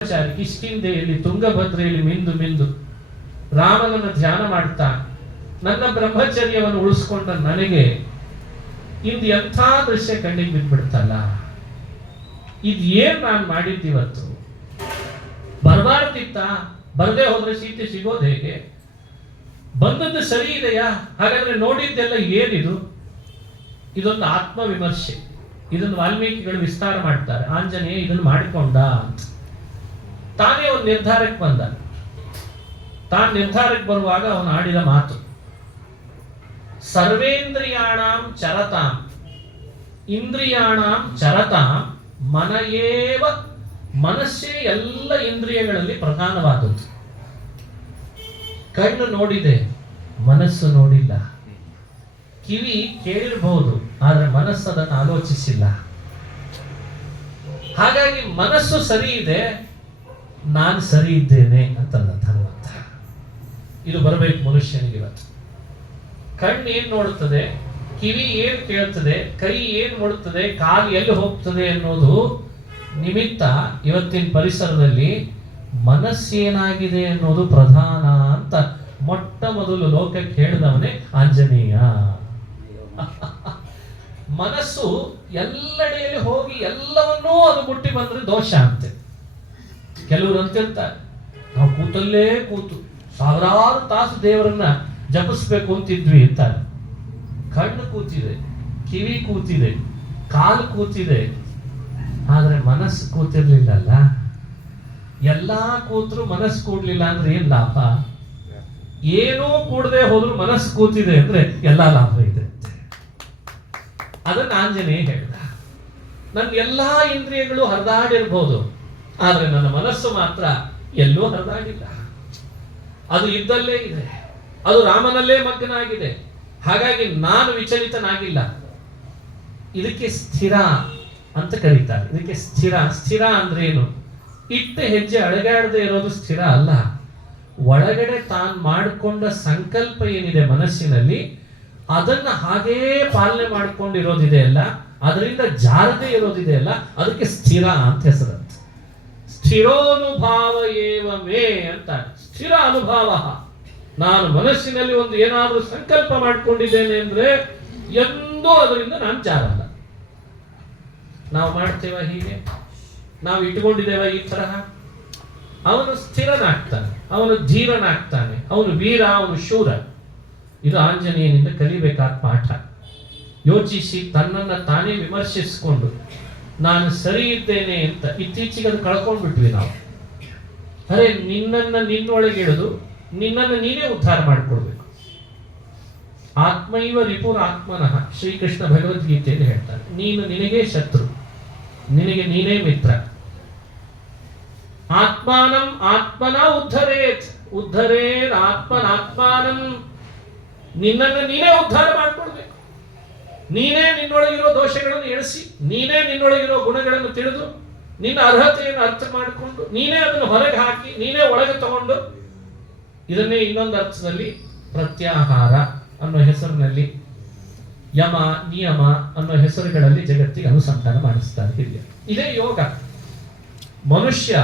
ಕಿಷ್ಕಿಂಧೆಯಲ್ಲಿ ತುಂಗಭದ್ರೆಯಲ್ಲಿ ಮಿಂದು ಮಿಂದು ರಾಮನನ್ನು ಧ್ಯಾನ ಮಾಡ್ತಾ ನನ್ನ ಬ್ರಹ್ಮಚರ್ಯವನ್ನು ಉಳಿಸ್ಕೊಂಡ ನನಗೆ ಇಂದು ಎಂಥ ದೃಶ್ಯ ಕಣ್ಣಿಗೆ ಬಿದ್ಬಿಡ್ತಲ್ಲ. ಇದು ಏನ್ ನಾನು ಮಾಡಿದ್ದಿವತ್ತು? ಬರಬಾರ್ದಿತ್ತ? ಬರದೇ ಹೋದ್ರೆ ಸೀತೆ ಸಿಗೋದು ಹೇಗೆ? ಬಂದದ್ದು ಸರಿ ಇದೆಯಾ? ಹಾಗಾದ್ರೆ ನೋಡಿದ್ದೆಲ್ಲ ಏನಿದು? ಇದೊಂದು ಆತ್ಮವಿಮರ್ಶೆ. ಇದನ್ನು ವಾಲ್ಮೀಕಿಗಳು ವಿಸ್ತಾರ ಮಾಡ್ತಾರೆ. ಆಂಜನೇಯ ಇದನ್ನು ಮಾಡಿಕೊಂಡ ಅಂತ ತಾನೇ ಒಂದು ನಿರ್ಧಾರಕ್ಕೆ ಬಂದ. ತಾನು ನಿರ್ಧಾರಕ್ಕೆ ಬರುವಾಗ ಅವನು ಆಡಿದ ಮಾತು, ಸರ್ವೇಂದ್ರಿಯಾಣಾಂ ಚರತಾಂ ಇಂದ್ರಿಯಾಣಾಂ ಚರತಾಂ ಮನಯೇವ. ಮನಸ್ಸೇ ಎಲ್ಲ ಇಂದ್ರಿಯಗಳಲ್ಲಿ ಪ್ರಧಾನವಾದದ್ದು. ಕಣ್ಣು ನೋಡಿದೆ, ಮನಸ್ಸು ನೋಡಿಲ್ಲ. ಕಿವಿ ಕೇಳಿರಬಹುದು, ಆದ್ರೆ ಮನಸ್ಸು ಅದನ್ನು ಆಲೋಚಿಸಿಲ್ಲ. ಹಾಗಾಗಿ ಮನಸ್ಸು ಸರಿ ಇದೆ, ನಾನು ಸರಿ ಇದ್ದೇನೆ ಅಂತಲ್ಲ ಭಗವಂತ. ಇದು ಬರಬೇಕು ಮನುಷ್ಯನಿಗೆ ಇವತ್ತು. ಕಣ್ಣು ಏನ್ ನೋಡುತ್ತದೆ, ಕಿವಿ ಏನ್ ಕೇಳ್ತದೆ, ಕೈ ಏನ್ ಮಾಡುತ್ತದೆ, ಕಾಲು ಎಲ್ಲಿ ಹೋಗ್ತದೆ ಅನ್ನೋದು ನಿಮಿತ್ತ. ಇವತ್ತಿನ ಪರಿಸರದಲ್ಲಿ ಮನಸ್ಸೇನಾಗಿದೆ ಅನ್ನೋದು ಪ್ರಧಾನ ಅಂತ ಮೊಟ್ಟ ಮೊದಲು ಲೋಕಕ್ಕೆ ಹೇಳಿದವನೇ ಆಂಜನೇಯ. ಮನಸ್ಸು ಎಲ್ಲೆಡೆಯಲ್ಲಿ ಹೋಗಿ ಎಲ್ಲವನ್ನೂ ಅದು ಮುಟ್ಟಿ ಬಂದ್ರೆ ದೋಷ ಅಂತೆ. ಕೆಲವರು ಅಂತಿರ್ತಾರೆ, ನಾವು ಕೂತಲ್ಲೇ ಕೂತು ಸಾವಿರಾರು ತಾಸು ದೇವರನ್ನ ಜಪಿಸ್ಬೇಕು ಅಂತಿದ್ವಿ ಅಂತಾರೆ. ಕಣ್ಣು ಕೂತಿದೆ, ಕಿವಿ ಕೂತಿದೆ, ಕಾಲು ಕೂತಿದೆ, ಆದ್ರೆ ಮನಸ್ಸು ಕೂತಿರ್ಲಿಲ್ಲಲ್ಲ. ಎಲ್ಲಾ ಕೂತ್ರು ಮನಸ್ಸು ಕೂಡ್ಲಿಲ್ಲ ಅಂದ್ರೆ ಏನ್ ಲಾಭ? ಏನೂ ಕೂಡದೆ ಹೋದ್ರು ಮನಸ್ಸು ಕೂತಿದೆ ಅಂದ್ರೆ ಎಲ್ಲಾ ಲಾಭ ಇದೆ. ಅದನ್ನ ಆಂಜನೇಯ ಹೇಳಿದ. ನನ್ನ ಎಲ್ಲಾ ಇಂದ್ರಿಯಗಳು ಹರಿದಾಡಿರ್ಬೋದು, ಆದ್ರೆ ನನ್ನ ಮನಸ್ಸು ಮಾತ್ರ ಎಲ್ಲೂ ಹರಿದಾಡಿಲ್ಲ. ಅದು ಇದ್ದಲ್ಲೇ ಇದೆ, ಅದು ರಾಮನಲ್ಲೇ ಮಗ್ನಾಗಿದೆ. ಹಾಗಾಗಿ ನಾನು ವಿಚಲಿತನಾಗಿಲ್ಲ. ಇದಕ್ಕೆ ಸ್ಥಿರ ಅಂತ ಕರೀತಾರೆ. ಇದಕ್ಕೆ ಸ್ಥಿರ. ಸ್ಥಿರ ಅಂದ್ರೆ ಏನು? ಇಟ್ಟ ಹೆಜ್ಜೆ ಅಡಗಾಡದೆ ಇರೋದು ಸ್ಥಿರ ಅಲ್ಲ. ಒಳಗಡೆ ತಾನು ಮಾಡಿಕೊಂಡ ಸಂಕಲ್ಪ ಏನಿದೆ ಮನಸ್ಸಿನಲ್ಲಿ, ಅದನ್ನ ಹಾಗೇ ಪಾಲನೆ ಮಾಡ್ಕೊಂಡಿರೋದಿದೆ ಅಲ್ಲ, ಅದರಿಂದ ಜಾರದೆ ಇರೋದಿದೆ ಅಲ್ಲ, ಅದಕ್ಕೆ ಸ್ಥಿರ ಅಂತ ಹೆಸರಂತೆ. ಸ್ಥಿರೋನುಭಾವ ಏವಮೇ ಅಂತ. ಸ್ಥಿರ ಅನುಭವ. ನಾನು ಮನಸ್ಸಿನಲ್ಲಿ ಒಂದು ಏನಾದ್ರೂ ಸಂಕಲ್ಪ ಮಾಡ್ಕೊಂಡಿದ್ದೇನೆ ಅಂದ್ರೆ ಎಂದೂ ಅದರಿಂದ ನಾನು ಜಾರಲ್ಲ. ನಾವು ಮಾಡ್ತೇವ ಹೀಗೆ? ನಾವು ಇಟ್ಕೊಂಡಿದ್ದೇವ ಈ ತರಹ? ಅವನು ಸ್ಥಿರನಾಗ್ತಾನೆ, ಅವನು ಧೀರನಾಗ್ತಾನೆ, ಅವನು ವೀರ, ಅವನು ಶೂರ. ಇದು ಆಂಜನೇಯನಿಂದ ಕಲಿಬೇಕಾದ ಪಾಠ. ಯೋಚಿಸಿ ತನ್ನನ್ನು ತಾನೇ ವಿಮರ್ಶಿಸಿಕೊಂಡು ನಾನು ಸರಿ ಇದ್ದೇನೆ ಅಂತ. ಇತ್ತೀಚೆಗೆ ಅದು ಕಳ್ಕೊಂಡ್ಬಿಟ್ವಿ ನಾವು. ಅರೆ, ನಿನ್ನನ್ನು ನಿನ್ನೊಳಗೆ ಇಳಿದು ನಿನ್ನನ್ನು ನೀನೇ ಉದ್ಧಾರ ಮಾಡಿಕೊಡ್ಬೇಕು. ಆತ್ಮೈವ ರಿಪುರ್ ಆತ್ಮನಃ ಶ್ರೀಕೃಷ್ಣ ಭಗವದ್ಗೀತೆಯಲ್ಲಿ ಹೇಳ್ತಾರೆ. ನೀನು ನಿನಗೇ ಶತ್ರು, ನಿನಗೆ ನೀನೇ ಮಿತ್ರ. ಆತ್ಮಾನಂ ಆತ್ಮನ ಉದ್ಧರೇತ್ ಉದ್ಧರೇತ್ ಆತ್ಮನಾತ್ಮಾನಂ. ನಿನ್ನನ್ನು ನೀನೇ ಉದ್ಧಾರ ಮಾಡಿಕೊಡ್ಬೇಕು. ನೀನೇ ನಿನ್ನೊಳಗಿರೋ ದೋಷಗಳನ್ನು ಎಣಿಸಿ, ನೀನೇ ನಿನ್ನೊಳಗಿರೋ ಗುಣಗಳನ್ನು ತಿಳಿದು, ನಿನ್ನ ಅರ್ಹತೆಯನ್ನು ಅರ್ಥ ಮಾಡಿಕೊಂಡು, ನೀನೇ ಅದನ್ನು ಹೊರಗೆ ಹಾಕಿ, ನೀನೇ ಒಳಗೆ ತಗೊಂಡು, ಇದನ್ನೇ ಇನ್ನೊಂದು ಅರ್ಥದಲ್ಲಿ ಪ್ರತ್ಯಾಹಾರ ಅನ್ನೋ ಹೆಸರಿನಲ್ಲಿ, ಯಮ ನಿಯಮ ಅನ್ನೋ ಹೆಸರುಗಳಲ್ಲಿ ಜಗತ್ತಿಗೆ ಅನುಸಂಧಾನ ಮಾಡಿಸ್ತಾರೆ ಹಿರಿಯ. ಇದೇ ಯೋಗ. ಮನುಷ್ಯ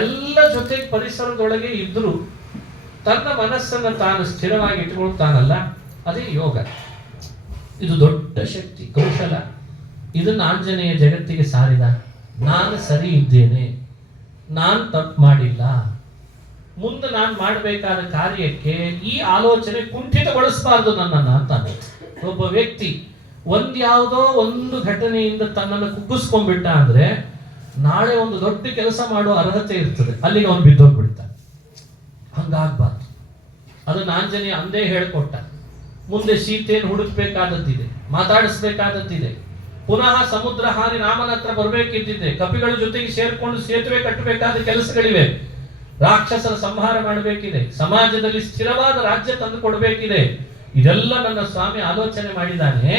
ಎಲ್ಲ ಜೊತೆಗೆ ಪರಿಸರದೊಳಗೆ ಇದ್ರೂ ತನ್ನ ಮನಸ್ಸನ್ನು ತಾನು ಸ್ಥಿರವಾಗಿ ಇಟ್ಕೊಳ್ತಾನಲ್ಲ, ಅದೇ ಯೋಗ. ಇದು ದೊಡ್ಡ ಶಕ್ತಿ, ಕೌಶಲ. ಇದನ್ನು ಆಂಜನೇಯ ಜಗತ್ತಿಗೆ ಸಾರಿದ. ನಾನು ಸರಿ ಇದ್ದೇನೆ, ನಾನು ತಪ್ಪು ಮಾಡಿಲ್ಲ, ಮುಂದೆ ನಾನು ಮಾಡಬೇಕಾದ ಕಾರ್ಯಕ್ಕೆ ಈ ಆಲೋಚನೆ ಕುಂಠಿತಗೊಳಿಸಬಾರ್ದು ನನ್ನನ್ನು ಅಂತ. ಒಬ್ಬ ವ್ಯಕ್ತಿ ಒಂದ್ಯಾವುದೋ ಒಂದು ಘಟನೆಯಿಂದ ತನ್ನನ್ನು ಕುಗ್ಗಿಸ್ಕೊಂಡ್ಬಿಟ್ಟ ಅಂದ್ರೆ ನಾಳೆ ಒಂದು ದೊಡ್ಡ ಕೆಲಸ ಮಾಡುವ ಅರ್ಹತೆ ಇರ್ತದೆ, ಅಲ್ಲಿಗೆ ಅವನು ಬಿದ್ದೋಗ್ಬಿಡ್ತಾನೆ. ಹಂಗಾಗ್ಬಾರ್ದು. ಅದನ್ನು ಆಂಜನೇಯ ಅಂದೇ ಹೇಳ್ಕೊಟ್ಟ. ಮುಂದೆ ಸೀತೆಯನ್ನು ಹುಡುಕ್ಬೇಕಾದದ್ದಿದೆ, ಮಾತಾಡಿಸ್ಬೇಕಾದದ್ದಿದೆ, ಪುನಃ ಸಮುದ್ರ ಹಾರಿ ರಾಮನ ಹತ್ರ ಬರ್ಬೇಕಿದ್ದಿದೆ, ಕಪಿಗಳ ಜೊತೆಗೆ ಸೇರ್ಕೊಂಡು ಸೇತುವೆ ಕಟ್ಟಬೇಕಾದ ಕೆಲಸಗಳಿವೆ, ರಾಕ್ಷಸರ ಸಂಹಾರ ಮಾಡಬೇಕಿದೆ, ಸಮಾಜದಲ್ಲಿ ಸ್ಥಿರವಾದ ರಾಜ್ಯ ತಂದು ಕೊಡಬೇಕಿದೆ. ಇದೆಲ್ಲ ನನ್ನ ಸ್ವಾಮಿ ಆಲೋಚನೆ ಮಾಡಿದ್ದಾನೆ.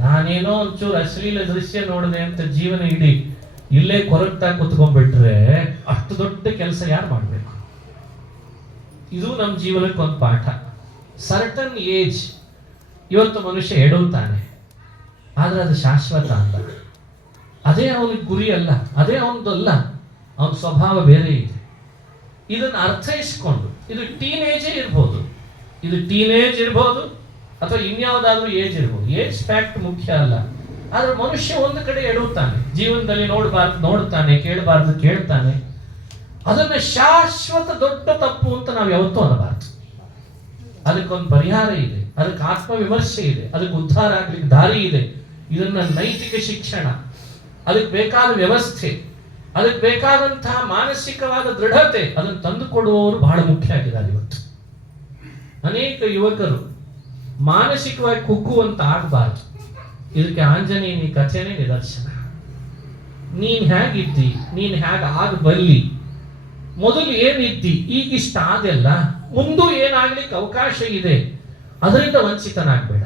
ನಾನೇನೋ ಒಂಚೂರು ಅಶ್ಲೀಲ ದೃಶ್ಯ ನೋಡಿದೆ ಅಂತ ಜೀವನ ಇಡೀ ಇಲ್ಲೇ ಕೊರಗ್ತಾ ಕುತ್ಕೊಂಡ್ಬಿಟ್ರೆ ಅಷ್ಟು ದೊಡ್ಡ ಕೆಲಸ ಯಾರು ಮಾಡಬೇಕು? ಇದು ನಮ್ಮ ಜೀವನಕ್ಕೆ ಒಂದು ಪಾಠ. ಸರ್ಟನ್ ಏಜ್ ಇವತ್ತು ಮನುಷ್ಯ ಎಡುತ್ತಾನೆ, ಆದ್ರೆ ಅದು ಶಾಶ್ವತ ಅಲ್ಲ. ಅದೇ ಅವನಿಗೆ ಗುರಿ ಅಲ್ಲ, ಅದೇ ಅವನದಲ್ಲ. ಅವನ ಸ್ವಭಾವ ಬೇರೆ ಇದೆ. ಇದನ್ನು ಅರ್ಥೈಸ್ಕೊಂಡು, ಇದು ಟೀನೇಜೇ ಇರ್ಬೋದು, ಇದು ಟೀನೇಜ್ ಇರ್ಬೋದು ಅಥವಾ ಇನ್ಯಾವುದಾದ್ರೂ ಏಜ್ ಇರ್ಬೋದು, ಏಜ್ ಫ್ಯಾಕ್ಟ್ ಮುಖ್ಯ ಅಲ್ಲ. ಆದ್ರೆ ಮನುಷ್ಯ ಒಂದು ಕಡೆ ಎಡುತ್ತಾನೆ, ಜೀವನದಲ್ಲಿ ನೋಡಬಾರ್ದು ನೋಡ್ತಾನೆ, ಕೇಳಬಾರ್ದು ಕೇಳ್ತಾನೆ. ಅದನ್ನ ಶಾಶ್ವತ ದೊಡ್ಡ ತಪ್ಪು ಅಂತ ನಾವು ಯಾವತ್ತೂ ಅನ್ನಬಾರ್ದು. ಅದಕ್ಕೊಂದು ಪರಿಹಾರ ಇದೆ, ಅದಕ್ಕೆ ಆತ್ಮವಿಮರ್ಶೆ ಇದೆ, ಅದಕ್ಕೆ ಉದ್ಧಾರ ಆಗ್ಲಿಕ್ಕೆ ದಾರಿ ಇದೆ. ಇದನ್ನ ನೈತಿಕ ಶಿಕ್ಷಣ, ಅದಕ್ಕೆ ಬೇಕಾದ ವ್ಯವಸ್ಥೆ, ಅದಕ್ಕೆ ಬೇಕಾದಂತಹ ಮಾನಸಿಕವಾದ ದೃಢತೆ ಅದನ್ನು ತಂದುಕೊಡುವವರು ಬಹಳ ಮುಖ್ಯ ಆಗಿದ್ದಾರೆ ಇವತ್ತು. ಅನೇಕ ಯುವಕರು ಮಾನಸಿಕವಾಗಿ ಕುಗ್ಗುವಂತ ಆಗಬಾರ್ದು. ಇದಕ್ಕೆ ಆಂಜನೇಯನ ಈ ಕಥೆನೇ ನಿದರ್ಶನ. ನೀನ್ ಹೇಗಿದ್ದಿ, ನೀನ್ ಹೇಗ ಆಗಬಲ್ಲಿ, ಮೊದಲು ಏನಿದ್ದಿ, ಈಗಿಷ್ಟ ಆದೆಲ್ಲ, ಮುಂದೂ ಏನಾಗ್ಲಿಕ್ಕೆ ಅವಕಾಶ ಇದೆ, ಅದರಿಂದ ವಂಚಿತನಾಗಬೇಡ.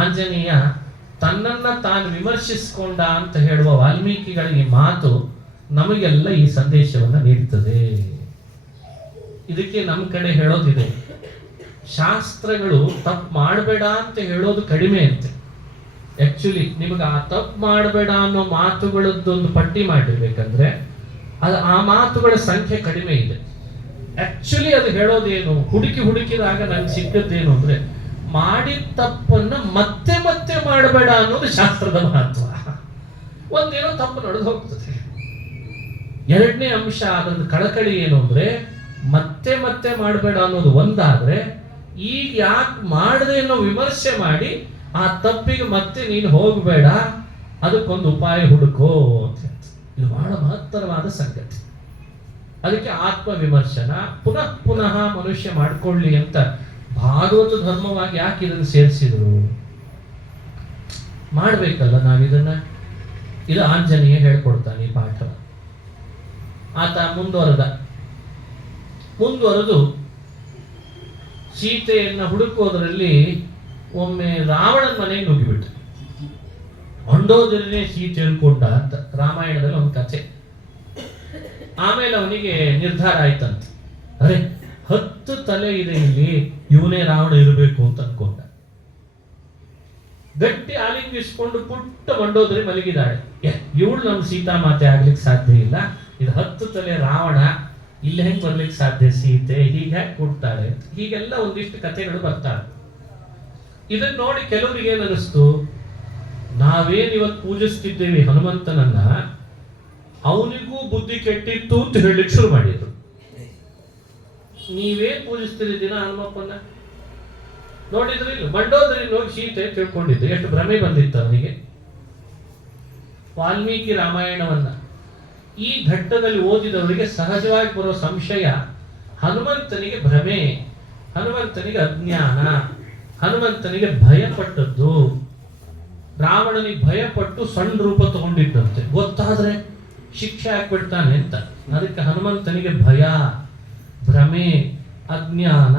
ಆಂಜನೇಯ ತನ್ನನ್ನ ತಾನು ವಿಮರ್ಶಿಸಿಕೊಂಡ ಅಂತ ಹೇಳುವ ವಾಲ್ಮೀಕಿಗಳ ಈ ಮಾತು ನಮಗೆಲ್ಲ ಈ ಸಂದೇಶವನ್ನು ನೀಡುತ್ತದೆ. ಇದಕ್ಕೆ ನಮ್ಮ ಕಡೆ ಹೇಳೋದಿದೆ, ಶಾಸ್ತ್ರಗಳು ತಪ್ಪು ಮಾಡಬೇಡ ಅಂತ ಹೇಳೋದು ಕಡಿಮೆ ಅಂತೆ. ಆಕ್ಚುಲಿ ನಿಮಗೆ ಆ ತಪ್ಪು ಮಾಡಬೇಡ ಅನ್ನೋ ಮಾತುಗಳದ್ದೊಂದು ಪಟ್ಟಿ ಮಾಡಿರ್ಬೇಕಂದ್ರೆ ಅದು ಆ ಮಾತುಗಳ ಸಂಖ್ಯೆ ಕಡಿಮೆ ಇದೆ. ಆಕ್ಚುಲಿ ಅದು ಹೇಳೋದೇನು, ಹುಡುಕಿದಾಗ ನಂಗೆ ಸಿಕ್ಕದ್ದೇನು ಅಂದ್ರೆ, ಮಾಡಿದ ತಪ್ಪನ್ನ ಮತ್ತೆ ಮತ್ತೆ ಮಾಡಬೇಡ ಅನ್ನೋದು ಶಾಸ್ತ್ರದ ಮಹತ್ವ. ಒಂದೇನೋ ತಪ್ಪು ನಡೆದು ಹೋಗ್ತದೆ. ಎರಡನೇ ಅಂಶ ಅದ್ರದ್ದು ಕಳಕಳಿ ಏನು ಅಂದ್ರೆ, ಮತ್ತೆ ಮತ್ತೆ ಮಾಡಬೇಡ ಅನ್ನೋದು ಒಂದಾದ್ರೆ, ಈಗ ಯಾಕೆ ಮಾಡದೆ ಅನ್ನೋ ವಿಮರ್ಶೆ ಮಾಡಿ ಆ ತಪ್ಪಿಗೆ ಮತ್ತೆ ನೀನು ಹೋಗಬೇಡ, ಅದಕ್ಕೊಂದು ಉಪಾಯ ಹುಡುಕೋ ಅಂತ. ಇದು ಬಹಳ ಮಹತ್ತರವಾದ ಸಂಗತಿ. ಅದಕ್ಕೆ ಆತ್ಮವಿಮರ್ಶನ ಪುನಃ ಪುನಃ ಮನುಷ್ಯ ಮಾಡಿಕೊಳ್ಳಿ ಅಂತ ಭಾಗವತ ಧರ್ಮವಾಗಿ ಯಾಕೆ ಇದನ್ನು ಸೇರಿಸಿದ್ರು? ಮಾಡ್ಬೇಕಲ್ಲ ನಾವಿದನ್ನ. ಇದು ಆಂಜನೇಯ ಹೇಳ್ಕೊಡ್ತಾನೆ ಈ ಪಾಠ. ಆತ ಮುಂದುವರೆದು ಸೀತೆಯನ್ನ ಹುಡುಕೋದ್ರಲ್ಲಿ ಒಮ್ಮೆ ರಾವಣನ ಮನೆಗೆ ನುಗ್ಗಿಬಿಟ್ಟು ಹೊಂಡೋದ್ರನ್ನೇ ಸೀತೆ ಹೇಳ್ಕೊಂಡ ಅಂತ ರಾಮಾಯಣದಲ್ಲಿ ಒಂದು ಕಥೆ. ಆಮೇಲೆ ಅವನಿಗೆ ನಿರ್ಧಾರ ಆಯ್ತಂತೆ, ಅರೆ 10 ತಲೆ ಇದೆ ಇಲ್ಲಿ, ಇವನೇ ರಾವಣ ಇರಬೇಕು ಅಂತ ಅನ್ಕೊಂಡ. ಗಟ್ಟಿ ಆಲಿಂಗಿಸ್ಕೊಂಡು ಪುಟ್ಟ ಮಂಡೋದರಿ ಮಲಗಿದಾಳೆ. ಇವಳು ನಮ್ಮ ಸೀತಾಮಾತೆ ಆಗ್ಲಿಕ್ಕೆ ಸಾಧ್ಯ ಇಲ್ಲ, ಇದು 10 ತಲೆ ರಾವಣ, ಇಲ್ಲಿ ಹೆಂಗ್ ಬರ್ಲಿಕ್ಕೆ ಸಾಧ್ಯ ಸೀತೆ, ಹೀಗೆ ಕೊಡ್ತಾರೆ. ಹೀಗೆಲ್ಲ ಒಂದಿಷ್ಟು ಕಥೆಗಳು ಬರ್ತಾರೆ. ಇದನ್ನ ನೋಡಿ ಕೆಲವರಿಗೆ ಏನನ್ನಿಸ್ತು, ನಾವೇನ್ ಇವತ್ತು ಪೂಜಿಸ್ತಿದ್ದೇವೆ ಹನುಮಂತನನ್ನ, ಅವನಿಗೂ ಬುದ್ಧಿ ಕೆಟ್ಟಿತ್ತು ಅಂತ ಹೇಳಲಿಕ್ಕೆ ಶುರು ಮಾಡಿದ್ರು. ನೀವೇನ್ ಪೂಜಿಸ್ತೀರಿ ದಿನ ಹನುಮಪ್ಪನ? ನೋಡಿದ್ರಿ ಇಲ್ಲ, ಮಂಡೋದರಿ ಹೋಗಿ ಸೀತೆ ತಿಳ್ಕೊಂಡಿದ್ದು, ಎಷ್ಟು ಭ್ರಮೆ ಬಂದಿತ್ತು ಅವನಿಗೆ. ವಾಲ್ಮೀಕಿ ರಾಮಾಯಣವನ್ನ ಈ ಘಟ್ಟದಲ್ಲಿ ಓದಿದವರಿಗೆ ಸಹಜವಾಗಿ ಬರೋ ಸಂಶಯ, ಹನುಮಂತನಿಗೆ ಭ್ರಮೆ, ಹನುಮಂತನಿಗೆ ಅಜ್ಞಾನ, ಹನುಮಂತನಿಗೆ ಭಯಪಟ್ಟದ್ದು. ರಾವಣನಿಗೆ ಭಯಪಟ್ಟು ಸಣ್ಣ ರೂಪ ತಗೊಂಡಿದ್ದಂತೆ, ಗೊತ್ತಾದ್ರೆ ಶಿಕ್ಷೆ ಹಾಕ್ಬಿಡ್ತಾನೆ ಅಂತ. ಅದಕ್ಕೆ ಹನುಮಂತನಿಗೆ ಭಯ, ಭ್ರಮೆ, ಅಜ್ಞಾನ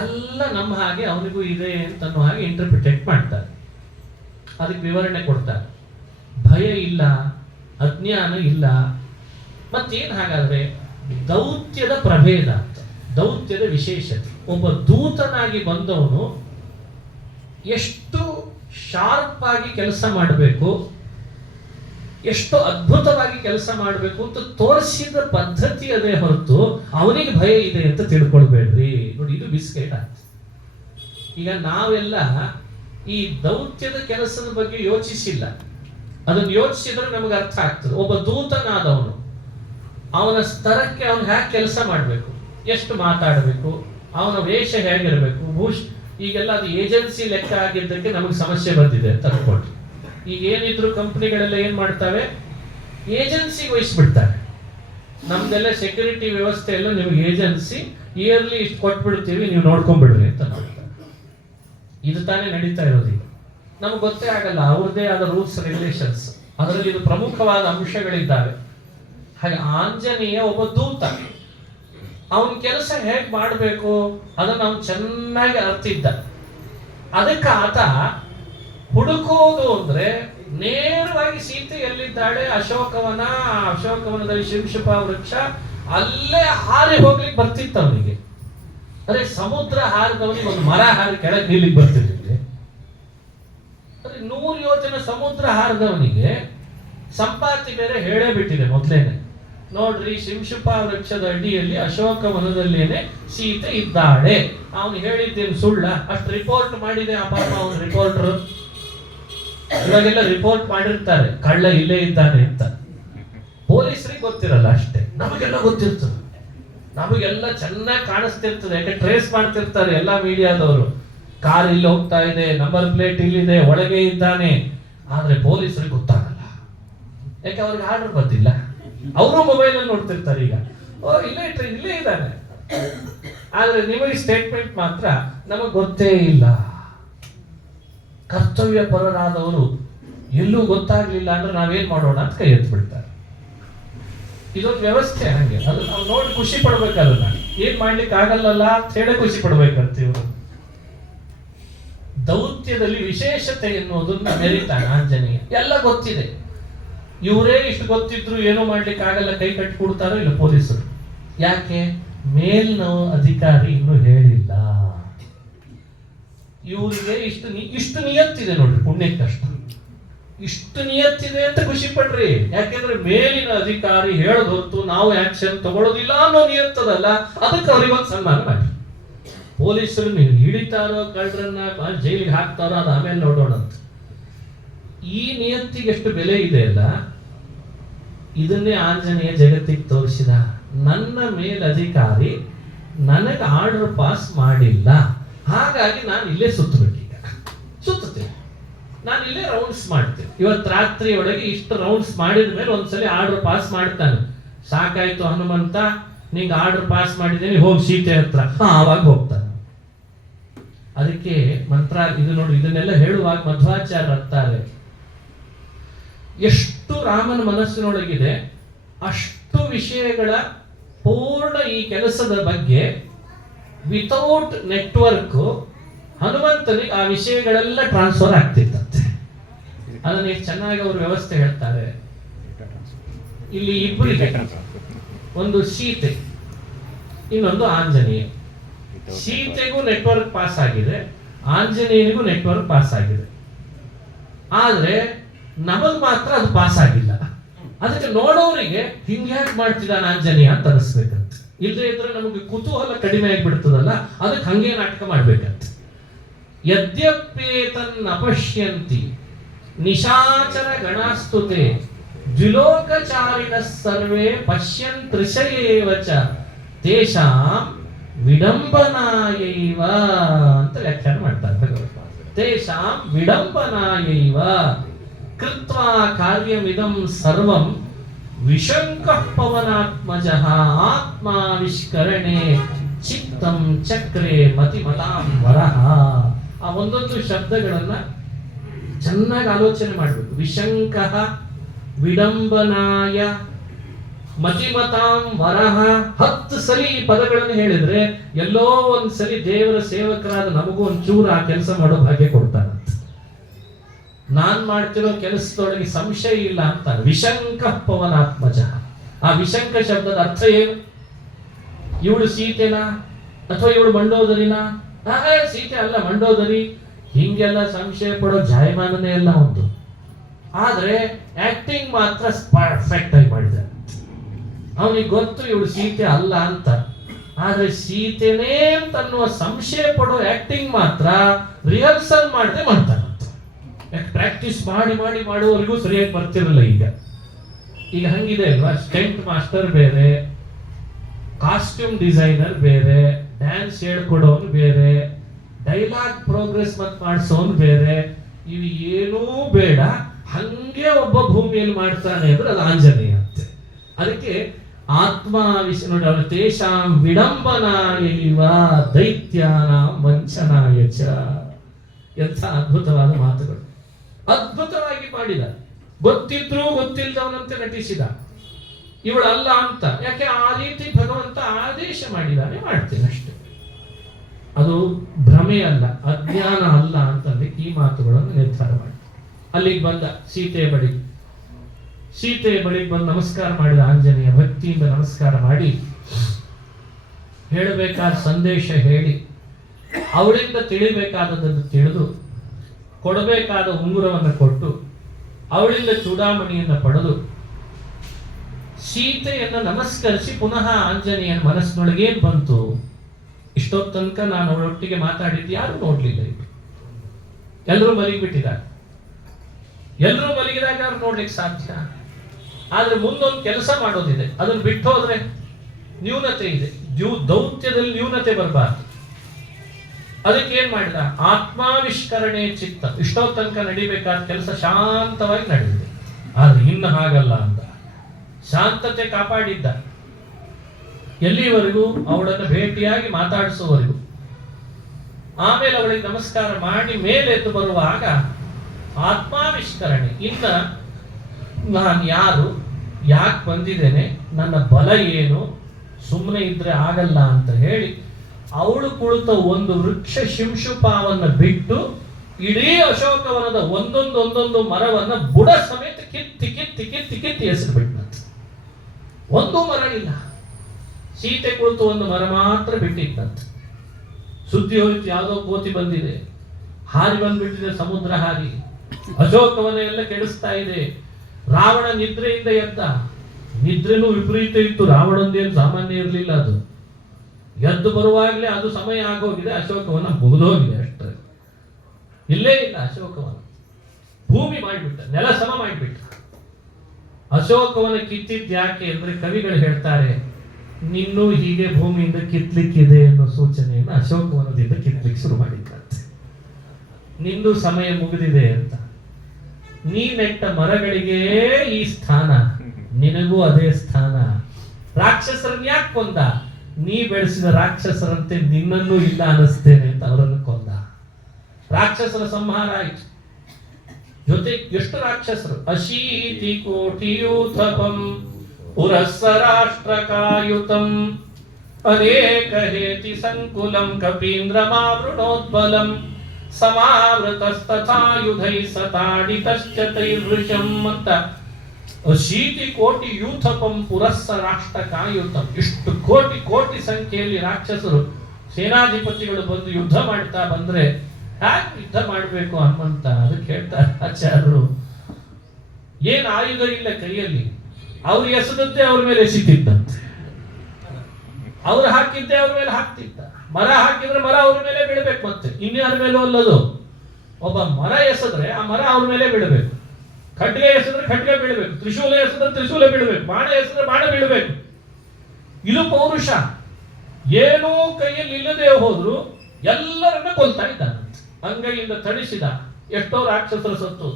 ಎಲ್ಲ ನಮ್ಮ ಹಾಗೆ ಅವನಿಗೂ ಇದೆ ಅಂತನೋ ಹಾಗೆ ಇಂಟರ್ಪ್ರಿಟೇಟ್ ಮಾಡ್ತಾರೆ. ಅದಕ್ಕೆ ವಿವರಣೆ ಕೊಡ್ತಾರೆ. ಭಯ ಇಲ್ಲ, ಅಜ್ಞಾನ ಇಲ್ಲ. ಮತ್ತೇನು ಹಾಗಾದ್ರೆ? ದೌತ್ಯದ ಪ್ರಭೇದ ಅಂತ, ದೌತ್ಯದ ವಿಶೇಷತೆ. ಒಬ್ಬ ದೂತನಾಗಿ ಬಂದವನು ಎಷ್ಟು ಶಾರ್ಪ್ ಆಗಿ ಕೆಲಸ ಮಾಡಬೇಕು, ಎಷ್ಟು ಅದ್ಭುತವಾಗಿ ಕೆಲಸ ಮಾಡಬೇಕು ಅಂತ ತೋರಿಸಿದ ಪದ್ಧತಿ ಅದೇ ಹೊರತು ಅವನಿಗೆ ಭಯ ಇದೆ ಅಂತ ತಿಳ್ಕೊಳ್ಬೇಡ್ರಿ. ನೋಡಿ, ಇದು ಬಿಸ್ಕೆಟ್ ಆಗ್ತದೆ. ಈಗ ನಾವೆಲ್ಲ ಈ ದೌತ್ಯದ ಕೆಲಸದ ಬಗ್ಗೆ ಯೋಚಿಸಿಲ್ಲ. ಅದನ್ನು ಯೋಚಿಸಿದ್ರೆ ನಮಗೆ ಅರ್ಥ ಆಗ್ತದೆ. ಒಬ್ಬ ದೂತನಾದವನು ಅವನ ಸ್ತರಕ್ಕೆ ಅವನು ಹೇಗೆ ಕೆಲಸ ಮಾಡಬೇಕು, ಎಷ್ಟು ಮಾತಾಡಬೇಕು, ಅವನ ವೇಷ ಹೇಗಿರಬೇಕು, ಈಗೆಲ್ಲ ಅದು ಏಜೆನ್ಸಿ ಲೆಕ್ಕ ಆಗಿದ್ದಕ್ಕೆ ನಮಗೆ ಸಮಸ್ಯೆ ಬಂದಿದೆ ಅಂತ ಅನ್ಕೊಂಡ್ರಿ. ಈಗ ಏನಿದ್ರು ಕಂಪ್ನಿಗಳೆಲ್ಲ ಏನ್ ಮಾಡ್ತಾವೆ, ಏಜೆನ್ಸಿ ವಹಿಸ್ಬಿಡ್ತಾರೆ. ನಮ್ದೆಲ್ಲ ಸೆಕ್ಯೂರಿಟಿ ವ್ಯವಸ್ಥೆ ಎಲ್ಲ ನಿಮ್ಗೆ ಏಜೆನ್ಸಿ ಇಯರ್ಲಿ ಇಷ್ಟು ಕೊಟ್ಬಿಡ್ತೀವಿ, ನೀವು ನೋಡ್ಕೊಂಡ್ಬಿಡ್ರಿ ಅಂತ ನೋಡ್ತಾರೆ. ಇದು ತಾನೇ ನಡೀತಾ ಇರೋದು. ಈಗ ನಮ್ಗೆ ಗೊತ್ತೇ ಆಗಲ್ಲ, ಅವ್ರದ್ದೇ ಆದ ರೂಲ್ಸ್ ರೆಗ್ಯುಲೇಷನ್ಸ್, ಅದರಲ್ಲಿ ಇದು ಪ್ರಮುಖವಾದ ಅಂಶಗಳಿದ್ದಾವೆ. ಹಾಗೆ ಆಂಜನೇಯ ಒಬ್ಬ ದೂತ, ಅವನ ಕೆಲಸ ಹೇಗ್ ಮಾಡಬೇಕು ಅದನ್ನು ಅವನು ಚೆನ್ನಾಗಿ ಅರ್ತಿದ್ದ. ಅದಕ್ಕೆ ಆತ ಹುಡುಕೋದು ಅಂದ್ರೆ ನೇರವಾಗಿ ಸೀತೆ ಎಲ್ಲಿದ್ದಾಳೆ, ಅಶೋಕವನದಲ್ಲಿ ಶಿಂಶುಪ ವೃಕ್ಷ, ಅಲ್ಲೇ ಹಾರಿ ಹೋಗ್ಲಿಕ್ಕೆ ಬರ್ತಿತ್ತು ಅವನಿಗೆ. ಅದೇ ಸಮುದ್ರ ಹಾರಿದವನಿಗೆ ಒಂದು ಮರ ಹಾರಿ ಕೆಳಗೆ ನಿಲ್ಲಿಗೆ ಬರ್ತಿರ್ಲಿಲ್ಲ. ಅದೇ 100 ಯೋಜನೆ ಸಮುದ್ರ ಹಾರಿದವನಿಗೆ ಸಂಪಾತಿ ಬೇರೆ ಹೇಳೇ ಬಿಟ್ಟಿದೆ ಮೊದಲೇನೆ, ನೋಡ್ರಿ ಶಿಂಶುಪ ವೃಕ್ಷದ ಅಡಿಯಲ್ಲಿ ಅಶೋಕ ವನದಲ್ಲೇನೆ ಸೀತೆ ಇದ್ದಾಳೆ. ಅವನು ಹೇಳಿದ್ದೇನು ಸುಳ್ಳ? ಅಷ್ಟು ರಿಪೋರ್ಟ್ ಮಾಡಿದೆ ಆ ಪಾಪ ಅವನು ರಿಪೋರ್ಟರ್. ಇವಾಗೆಲ್ಲ ರಿಪೋರ್ಟ್ ಮಾಡಿರ್ತಾರೆ ಕಳ್ಳ ಇಲ್ಲೇ ಇದ್ದಾನೆ ಅಂತ. ಪೊಲೀಸರಿಗೆ ಗೊತ್ತಿರಲ್ಲ ಅಷ್ಟೇ, ನಮಗೆಲ್ಲ ಗೊತ್ತಿರ್ತದೆ, ನಮಗೆಲ್ಲ ಚೆನ್ನಾಗಿ ಕಾಣಿಸ್ತಿರ್ತದೆ. ಯಾಕೆ ಟ್ರೇಸ್ ಮಾಡ್ತಿರ್ತಾರೆ ಎಲ್ಲ ಮೀಡಿಯಾದವರು. ಕಾರ್ ಇಲ್ಲಿ ಹೋಗ್ತಾ ಇದೆ, ನಂಬರ್ ಪ್ಲೇಟ್ ಇಲ್ಲಿದೆ, ಒಳಗೆ ಇದ್ದಾನೆ. ಆದ್ರೆ ಪೊಲೀಸರಿಗೆ ಗೊತ್ತಾಗಲ್ಲ, ಯಾಕೆ ಅವ್ರಿಗೆ ಆರ್ಡರ್ ಬಂದಿಲ್ಲ. ಅವರು ಮೊಬೈಲ್ ಅಲ್ಲಿ ನೋಡ್ತಿರ್ತಾರೆ. ಈಗ ಇಲ್ಲೇ ಇದ್ದಾನೆ, ಆದ್ರೆ ನಿಮಗೆ ಸ್ಟೇಟ್ಮೆಂಟ್ ಮಾತ್ರ ನಮಗೆ ಗೊತ್ತೇ ಇಲ್ಲ. ಕರ್ತವ್ಯ ಪರರಾದವರು ಎಲ್ಲೂ ಗೊತ್ತಾಗ್ಲಿಲ್ಲ ಅಂದ್ರೆ ನಾವೇನ್ ಮಾಡೋಣ ಅಂತ ಕೈ ಎತ್ತು ಬಿಡ್ತಾರೆ. ಇದೊಂದು ವ್ಯವಸ್ಥೆ ಹಂಗೆ. ಅದು ನಾವು ನೋಡಿ ಖುಷಿ ಪಡ್ಬೇಕಲ್ಲ, ಏನ್ ಮಾಡ್ಲಿಕ್ಕೆ ಆಗಲ್ಲ ಅಂತ ಹೇಳಿ ಖುಷಿ ಪಡ್ಬೇಕಂತ. ಇವರು ದೌತ್ಯದಲ್ಲಿ ವಿಶೇಷತೆ ಎನ್ನುವುದನ್ನ ಮೆರಿತಾನೆ ಆಂಜನೇಯ. ಎಲ್ಲ ಗೊತ್ತಿದೆ, ಇವರೇ ಇಷ್ಟು ಗೊತ್ತಿದ್ರು ಏನೋ ಮಾಡ್ಲಿಕ್ಕೆ ಆಗಲ್ಲ, ಕೈ ಕಟ್ಟಿ ಕೊಡ್ತಾರೋ ಇಲ್ಲ ಪೊಲೀಸರು. ಯಾಕೆ? ಮೇಲ್ನ ಅಧಿಕಾರಿ ಇನ್ನು ಹೇಳಿಲ್ಲ. ಇವರಿಗೆ ಇಷ್ಟು ನಿಯತ್ತಿದೆ ನೋಡ್ರಿ, ಪುಣ್ಯಕ್ಕಷ್ಟ ಇಷ್ಟು ನಿಯತ್ತಿದೆ ಅಂತ ಖುಷಿ ಪಡ್ರಿ. ಯಾಕೆಂದ್ರೆ ಮೇಲಿನ ಅಧಿಕಾರಿ ಹೇಳದ್ ಹೊತ್ತು ನಾವು ಆಕ್ಷನ್ ತಗೊಳ್ಳೋದಿಲ್ಲ ಅನ್ನೋ ನಿಯತ್ತದಲ್ಲ, ಅದಕ್ಕೆ ಅವ್ರಿಗೊಂದು ಸನ್ಮಾನ ಮಾಡಿ. ಪೊಲೀಸರು ನೀವು ಹಿಡಿತಾರೋ ಕಳ್ಳರನ್ನ ಜೈಲಿಗೆ ಹಾಕ್ತಾರೋ ಅದು ಆಮೇಲೆ ನೋಡೋಣ ಅಂತ. ಈ ನಿಯತ್ತಿಗೆ ಎಷ್ಟು ಬೆಲೆ ಇದೆ ಅಲ್ಲ, ಇದನ್ನೇ ಆಂಜನೇಯ ಜಗತ್ತಿಗೆ ತೋರಿಸಿದ. ನನ್ನ ಮೇಲಧಿಕಾರಿ ನನಗೆ ಆರ್ಡರ್ ಪಾಸ್ ಮಾಡಿಲ್ಲ, ಹಾಗಾಗಿ ನಾನು ಇಲ್ಲೇ ಸುತ್ತಬೇಕೀಗ. ಸುತ್ತುತ್ತೇನೆ, ನಾನು ಇಲ್ಲೇ ರೌಂಡ್ಸ್ ಮಾಡ್ತೇನೆ. ಇವತ್ತು ರಾತ್ರಿ ಒಳಗೆ ಇಷ್ಟು ರೌಂಡ್ಸ್ ಮಾಡಿದ ಮೇಲೆ ಒಂದ್ಸಲಿ ಆರ್ಡರ್ ಪಾಸ್ ಮಾಡ್ತಾನೆ. ಸಾಕಾಯ್ತು ಹನುಮಂತ, ನಿಂಗೆ ಆರ್ಡರ್ ಪಾಸ್ ಮಾಡಿದ್ದೇನೆ, ಹೋಗಿ ಸೀತೆ ಹತ್ರ. ಆವಾಗ ಹೋಗ್ತಾನೆ. ಅದಕ್ಕೆ ಮಂತ್ರ ಇದು ನೋಡಿ, ಇದನ್ನೆಲ್ಲ ಹೇಳುವಾಗ ಮಧ್ವಾಚಾರ್ಯ ಅಂತಾರೆ, ಎಷ್ಟು ರಾಮನ ಮನಸ್ಸಿನೊಳಗಿದೆ ಅಷ್ಟು ವಿಷಯಗಳ ಪೂರ್ಣ ಈ ಕೆಲಸದ ಬಗ್ಗೆ ವಿತೌಟ್ ನೆಟ್ವರ್ಕ್ ಹನುಮಂತನಿಗೆ ಆ ವಿಷಯಗಳೆಲ್ಲ ಟ್ರಾನ್ಸ್ಫರ್ ಆಗ್ತಿತ್ತಂತೆ. ಅದನ್ನ ಎಷ್ಟು ಚೆನ್ನಾಗಿ ಅವರು ವ್ಯವಸ್ಥೆ ಹೇಳ್ತಾರೆ. ಇಲ್ಲಿ ಇಬ್ಬರಿಗೆ, ಒಂದು ಸೀತೆ, ಇನ್ನೊಂದು ಆಂಜನೇಯ. ಸೀತೆಗೂ ನೆಟ್ವರ್ಕ್ ಪಾಸ್ ಆಗಿದೆ, ಆಂಜನೇಯನಿಗೂ ನೆಟ್ವರ್ಕ್ ಪಾಸ್ ಆಗಿದೆ. ಆದ್ರೆ ನಮಗ್ ಮಾತ್ರ ಅದು ಪಾಸ್ ಆಗಿಲ್ಲ. ಅದಕ್ಕೆ ನೋಡೋರಿಗೆ ಹಿಂಗ್ಯಾಕ್ ಮಾಡ್ತಿದ್ದಾನೆ ಆಂಜನೇಯ ಅಂತ ಅನಿಸ್ಬೇಕಂತ. ಇಲ್ಲದೆ ಇದ್ರೆ ನಮಗೆ ಕುತೂಹಲ ಕಡಿಮೆ ಆಗಿಬಿಡ್ತದಲ್ಲ, ಅದಕ್ಕೆ ಹಂಗೆ ನಾಟಕ ಮಾಡ್ಬೇಕಂತ. ಯದ್ಯಪೇತನ್ ಅಪಶ್ಯಂತಿ ನಿಶಾಚರ ಗಣಾಸ್ತುತೆ ದ್ವಿಲೋಕಚಾರಿಣ ಸರ್ವೇ ಪಶ್ಯಂತ್ ಋಷಯೇವ ಚ ತೇಷಾಂ ವಿಡಂಬನಾಯೈವ ಅಂತ ವ್ಯಾಖ್ಯಾನ ಮಾಡ್ತಾರೆ ಭಗವತ್ಪಾದ. ತೇಷಾಂ ವಿಡಂಬನಾಯೈವ ಕೃತ್ವಾ ಕಾರ್ಯಮಿದಂ ಸರ್ವಂ ವಿಶಂಕಃ ಪವನಾತ್ಮಜಃ ಆತ್ಮಾವಿಷ್ಕರಣೆ ಚಿತ್ತಂ ಚಕ್ರೆ ಮತಿಮತಾಂ ವರಹ. ಆ ಒಂದೊಂದು ಶಬ್ದಗಳನ್ನ ಚೆನ್ನಾಗಿ ಆಲೋಚನೆ ಮಾಡಬೇಕು. ವಿಶಂಕಃ, ವಿಡಂಬನಾಯ, ಮತಿಮತಾಂ ವರಹ. 10 ಸಲಿ ಈ ಪದಗಳನ್ನು ಹೇಳಿದ್ರೆ ಎಲ್ಲೋ ಒಂದ್ಸಲಿ ದೇವರ ಸೇವಕರಾದ ನಮಗೂ ಒಂಚೂರು ಆ ಕೆಲಸ ಮಾಡೋ ಭಾಗ್ಯ ಕೊಡ್ತಾರಂತ. ನಾನ್ ಮಾಡ್ತಿರೋ ಕೆಲಸದೊಳಗೆ ಸಂಶಯ ಇಲ್ಲ ಅಂತ. ವಿಶಂಕ ಪವನಾತ್ಮಜ. ಆ ವಿಶಂಕ ಶಬ್ದದ ಅರ್ಥ ಏನು? ಇವಳು ಸೀತೆನಾ ಅಥವಾ ಇವಳು ಮಂಡೋದರಿನಾ? ಸೀತೆ ಅಲ್ಲ, ಮಂಡೋದರಿ. ಹಿಂಗೆಲ್ಲ ಸಂಶಯ ಪಡೋ ಜಾಯಮಾನನೇ ಎಲ್ಲ ಒಂದು. ಆದ್ರೆ ಆಕ್ಟಿಂಗ್ ಮಾತ್ರ ಪರ್ಫೆಕ್ಟ್ ಆಗಿ ಮಾಡಿದ್ದಾರೆ. ಅವನಿಗೆ ಗೊತ್ತು ಇವಳು ಸೀತೆ ಅಲ್ಲ ಅಂತ. ಆದ್ರೆ ಸೀತೆನೇ ಅಂತನ್ನುವ ಸಂಶಯ ಪಡೋ ಆಕ್ಟಿಂಗ್ ಮಾತ್ರ ರಿಹರ್ಸಲ್ ಮಾಡದೆ ಮಾಡ್ತಾನೆ. ಪ್ರಾಕ್ಟೀಸ್ ಮಾಡಿ ಮಾಡಿ ಮಾಡುವವರೆಗೂ ಸರಿಯಾಗಿ ಬರ್ತಿರಲ್ಲ. ಈಗ ಹಂಗಿದೆ ಅಲ್ವಾ? ಸ್ಟೆಂಟ್ ಮಾಸ್ಟರ್ ಬೇರೆ, ಕಾಸ್ಟ್ಯೂಮ್ ಡಿಸೈನರ್ ಬೇರೆ, ಡ್ಯಾನ್ಸ್ ಹೇಳ್ಕೊಡೋನು ಬೇರೆ, ಡೈಲಾಗ್ ಪ್ರೋಗ್ರೆಸ್ ಮತ್ ಮಾಡಿಸೋನು ಬೇರೆ. ಇವು ಏನೂ ಬೇಡ, ಹಂಗೆ ಒಬ್ಬ ಭೂಮಿಯಲ್ಲಿ ಮಾಡ್ತಾನೆ ಅಂದ್ರೆ ಅದು ಆಂಜನೇಯ ಅಂತೆ. ಅದಕ್ಕೆ ಆತ್ಮಾವಿಷ ನೋಡಿ, ಅವರ ತೇಷಾಂ ವಿಡಂಬನಾಯೈವ ದೈತ್ಯಾನಾಂ ವಂಚನಾಯ ಚ. ಎಂಥ ಅದ್ಭುತವಾದ ಮಾತುಗಳು. ಅದ್ಭುತವಾಗಿ ಮಾಡಿದ. ಗೊತ್ತಿದ್ರು ಗೊತ್ತಿಲ್ಲದವನಂತೆ ನಟಿಸಿದ. ಇವಳಲ್ಲ ಅಂತ. ಯಾಕೆ? ಆ ರೀತಿ ಭಗವಂತ ಆದೇಶ ಮಾಡಿದಾನೆ, ಮಾಡ್ತೇನೆ ಅಷ್ಟೇ. ಅದು ಭ್ರಮೆ ಅಲ್ಲ, ಅಜ್ಞಾನ ಅಲ್ಲ ಅಂತಂದ್ರೆ ಈ ಮಾತುಗಳನ್ನು ನಿರ್ಧಾರ ಮಾಡಿ ಅಲ್ಲಿಗೆ ಬಂದ. ಸೀತೆಯ ಬಳಿಗೆ ಬಂದು ನಮಸ್ಕಾರ ಮಾಡಿದ ಆಂಜನೇಯ. ಭಕ್ತಿಯಿಂದ ನಮಸ್ಕಾರ ಮಾಡಿ ಹೇಳಬೇಕಾದ ಸಂದೇಶ ಹೇಳಿ, ಅವಳಿಂದ ತಿಳಿಬೇಕಾದದನ್ನು ತಿಳಿದು, ಕೊಡಬೇಕಾದ ಉಂಗುರವನ್ನು ಕೊಟ್ಟು, ಅವಳಿಂದ ಚೂಡಾಮಣಿಯನ್ನು ಪಡೆದು ಸೀತೆಯನ್ನು ನಮಸ್ಕರಿಸಿ ಪುನಃ ಆಂಜನೇಯನ ಮನಸ್ಸಿನೊಳಗೆ ಏನ್ ಬಂತು, ಇಷ್ಟೊತ್ತು ತನಕ ನಾನು ಅವಳೊಟ್ಟಿಗೆ ಮಾತಾಡಿದ್ದು ಯಾರು ನೋಡ್ಲಿಲ್ಲ, ಎಲ್ಲರೂ ಮಲಗಿಬಿಟ್ಟಿದ್ದಾರೆ. ಎಲ್ಲರೂ ಮಲಗಿದಾಗ ಅವ್ರು ನೋಡ್ಲಿಕ್ಕೆ ಸಾಧ್ಯ. ಆದ್ರೆ ಮುಂದೊಂದು ಕೆಲಸ ಮಾಡೋದಿದೆ, ಅದನ್ನು ಬಿಟ್ಟು ಹೋದ್ರೆ ನ್ಯೂನತೆ ಇದೆ, ದೌತ್ಯದಲ್ಲಿ ನ್ಯೂನತೆ ಬರಬಾರ್ದು. ಅದಕ್ಕೆ ಏನ್ ಮಾಡಿದ, ಆತ್ಮಾವಿಷ್ಕರಣೆ ಚಿತ್ತ. ಇಷ್ಟೋ ತನಕ ನಡಿಬೇಕಾದ ಕೆಲಸ ಶಾಂತವಾಗಿ ನಡೆದಿದೆ. ಆದ್ರೆ ಇನ್ನು ಹಾಗಲ್ಲ ಅಂತ ಶಾಂತತೆ ಕಾಪಾಡಿದ್ದ. ಎಲ್ಲಿವರೆಗೂ, ಅವಳನ್ನು ಭೇಟಿಯಾಗಿ ಮಾತಾಡಿಸುವವರೆಗೂ. ಆಮೇಲೆ ಅವಳಿಗೆ ನಮಸ್ಕಾರ ಮಾಡಿ ಮೇಲೆ ಎದ್ದು ಬರುವಾಗ ಆತ್ಮಾವಿಷ್ಕರಣೆ, ಇನ್ನ ನಾನು ಯಾರು, ಯಾಕೆ ಬಂದಿದ್ದೇನೆ, ನನ್ನ ಬಲ ಏನು, ಸುಮ್ಮನೆ ಇದ್ರೆ ಆಗಲ್ಲ ಅಂತ ಹೇಳಿ ಅವಳು ಕುಳಿತ ಒಂದು ವೃಕ್ಷ ಶಿಂಶುಪಾವನ್ನು ಬಿಟ್ಟು ಇಡೀ ಅಶೋಕವನದ ಒಂದೊಂದೊಂದೊಂದು ಮರವನ್ನ ಬುಡ ಸಮೇತ ಕಿತ್ತಿ ಕಿತ್ತಿ ಕಿತ್ತಿ ಕಿತ್ತಿ ಹೆಸರು ಬಿಟ್ಟಂತೆ. ಒಂದು ಮರ ಇಲ್ಲ, ಸೀತೆ ಕುಳಿತು ಒಂದು ಮರ ಮಾತ್ರ ಬಿಟ್ಟಿದ್ದಂತೆ. ಸುದ್ದಿ ಹೋಯ್ತು, ಯಾವುದೋ ಕೋತಿ ಬಂದಿದೆ, ಹಾರಿ ಬಂದ್ಬಿಟ್ಟಿದೆ, ಸಮುದ್ರ ಹಾರಿ ಅಶೋಕವನ ಎಲ್ಲ ಕೆಡಿಸ್ತಾ ಇದೆ. ರಾವಣ ನಿದ್ರೆಯಿಂದ ಎದ್ದ, ನಿದ್ರೆನೂ ವಿಪರೀತ ಇತ್ತು, ರಾವಣಂದೇನು ಸಾಮಾನ್ಯ ಇರಲಿಲ್ಲ. ಅದು ಎದ್ದು ಬರುವಾಗಲೇ ಅದು ಸಮಯ ಆಗೋಗಿದೆ, ಅಶೋಕವನ ಮುಗಿದೋಗಿದೆ ಅಷ್ಟೇ, ಇಲ್ಲೇ ಇಲ್ಲ ಅಶೋಕವನ. ಭೂಮಿ ಮಾಡಿಬಿಟ್ಟ, ನೆಲ ಸಮ ಮಾಡಿಬಿಟ್ಟ. ಅಶೋಕವನ ಕಿತ್ತಿದ್ ಯಾಕೆ ಅಂದ್ರೆ ಕವಿಗಳು ಹೇಳ್ತಾರೆ, ನಿನ್ನೂ ಹೀಗೆ ಭೂಮಿಯಿಂದ ಕಿತ್ಲಿಕ್ಕಿದೆ ಅನ್ನೋ ಸೂಚನೆಯನ್ನು ಅಶೋಕವನದಿಂದ ಕಿತ್ಲಿಕ್ಕೆ ಶುರು ಮಾಡಿದ್ದಂತೆ. ನಿಂದು ಸಮಯ ಮುಗಿದಿದೆ ಅಂತ. ನೀ ನೆಟ್ಟ ಮರಗಳಿಗೆ ಈ ಸ್ಥಾನ, ನಿನಗೂ ಅದೇ ಸ್ಥಾನ. ರಾಕ್ಷಸರನ್ನ ಯಾಕೆ ಕೊಂದ, ನೀ ಬೆಳೆಸಿದ ರಾಕ್ಷಸರಂತೆ ನಿನ್ನನ್ನೂ ಇಲ್ಲ ಅನಿಸ್ತೇನೆ ಅಂತ ಅವರನ್ನು ಕೊಂದ. ರಾಕ್ಷಸರ ಸಂಹಾರ ಆಯ್ತು. ಜೊತೆ ಎಷ್ಟು ರಾಕ್ಷಸರು, ಅಶೀತಿ ಕೋಟಿಯೂಥಪಂ ಪುರಸ್ಸರಾಷ್ಟ್ರಕಾಯುತಂ ಅನೇಕ ಹೇತಿ ಸಂಕುಲಂ ಕಪೀಂದ್ರಮಾವೃಣೋದ್ಬಲಂ ಸಮಾವೃತಸ್ತಥಾಯುಧೈ ಸತಾಡಿತಶ್ಚ ತೈರ್ವೃಷಂ ಅಂತ. ಅಶೀತಿ ಕೋಟಿ ಯೂಥಪಂ ಪುರಸ್ಸರಾಷ್ಟ್ರಕಾಯುತಂ, ಇಷ್ಟು ಕೋಟಿ ಕೋಟಿ ಸಂಖ್ಯೆಯಲ್ಲಿ ರಾಕ್ಷಸರು ಸೇನಾಧಿಪತಿಗಳು ಬಂದು ಯುದ್ಧ ಮಾಡ್ತಾ ಬಂದ್ರೆ ಯಾಕೆ ಯುದ್ಧ ಮಾಡಬೇಕು ಹನುಮಂತ? ಅದಕ್ಕೆ ಹೇಳ್ತಾರೆ ಆಚಾರ್ಯರು, ಏನ್ ಆಯುಧ ಇಲ್ಲ ಕೈಯಲ್ಲಿ, ಅವ್ರು ಎಸೆದದ್ದೇ ಅವ್ರ ಮೇಲೆ ಎಸಿತಿದ್ದಂತೆ, ಅವ್ರು ಹಾಕಿದ್ದೆ ಅವ್ರ ಮೇಲೆ ಹಾಕ್ತಿದ್ದ. ಮರ ಹಾಕಿದ್ರೆ ಮರ ಅವ್ರ ಮೇಲೆ ಬೀಳ್ಬೇಕು, ಮತ್ತೆ ಇನ್ಯಾರ ಮೇಲೂ ಅಲ್ಲದು. ಒಬ್ಬ ಮರ ಎಸೆದ್ರೆ ಆ ಮರ ಅವ್ರ ಮೇಲೆ ಬೀಳಬೇಕು, ಖಡ್ಗೆ ಎಸೆದ್ರೆ ಖಡ್ಗೆ ಬೀಳಬೇಕು, ತ್ರಿಶೂಲ ಎಸೆದ್ರೆ ತ್ರಿಶೂಲ ಬೀಳಬೇಕು, ಬಾಣ ಎಸೆದ್ರೆ ಬಾಣ ಬೀಳಬೇಕು. ಇದು ಪೌರುಷ. ಏನೂ ಕೈಯಲ್ಲಿ ಇಲ್ಲದೆ ಹೋದ್ರು ಎಲ್ಲರನ್ನ ಕೊಲ್ತಾ ಇದ್ದಾನೆ. ಅಂಗೈಯಿಂದ ಥಳಿಸಿದ, ಎಷ್ಟೋ ರಾಕ್ಷಸರು ಸತ್ತು.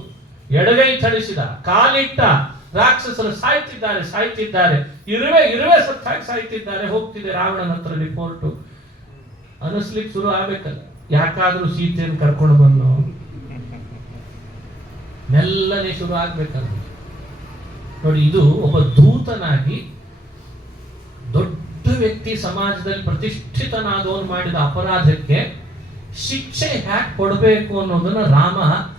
ಎಡಗೈ ಥಳಿಸಿದ, ಕಾಲಿಟ್ಟ, ರಾಕ್ಷಸರು ಸಾಯ್ತಿದ್ದಾರೆ ಸಾಯ್ತಿದ್ದಾರೆ, ಇರುವೆ ಸತ್ತಾಗಿ ಸಾಯ್ತಿದ್ದಾರೆ. ಹೋಗ್ತಿದೆ ರಾವಣನ ಹತ್ರ ರಿಪೋರ್ಟು. ಅನಿಸ್ಲಿಕ್ಕೆ ಶುರು ಆಗ್ಬೇಕಲ್ಲ, ಯಾಕಾದ್ರೂ ಸೀತೆಯನ್ನು ಕರ್ಕೊಂಡು ಬಂದು ಮೆಲ್ಲನೆ ಶುರು ಆಗ್ಬೇಕಲ್ಲ. ನೋಡಿ, ಇದು ಒಬ್ಬ ದೂತನಾಗಿ ದೊಡ್ಡ ವ್ಯಕ್ತಿ, ಸಮಾಜದಲ್ಲಿ ಪ್ರತಿಷ್ಠಿತನಾದವನು ಮಾಡಿದ ಅಪರಾಧಕ್ಕೆ ಶಿಕ್ಷೆ ಹ್ಯಾಕ್ ಕೊಡಬೇಕು ಅನ್ನೋದನ್ನ ರಾಮ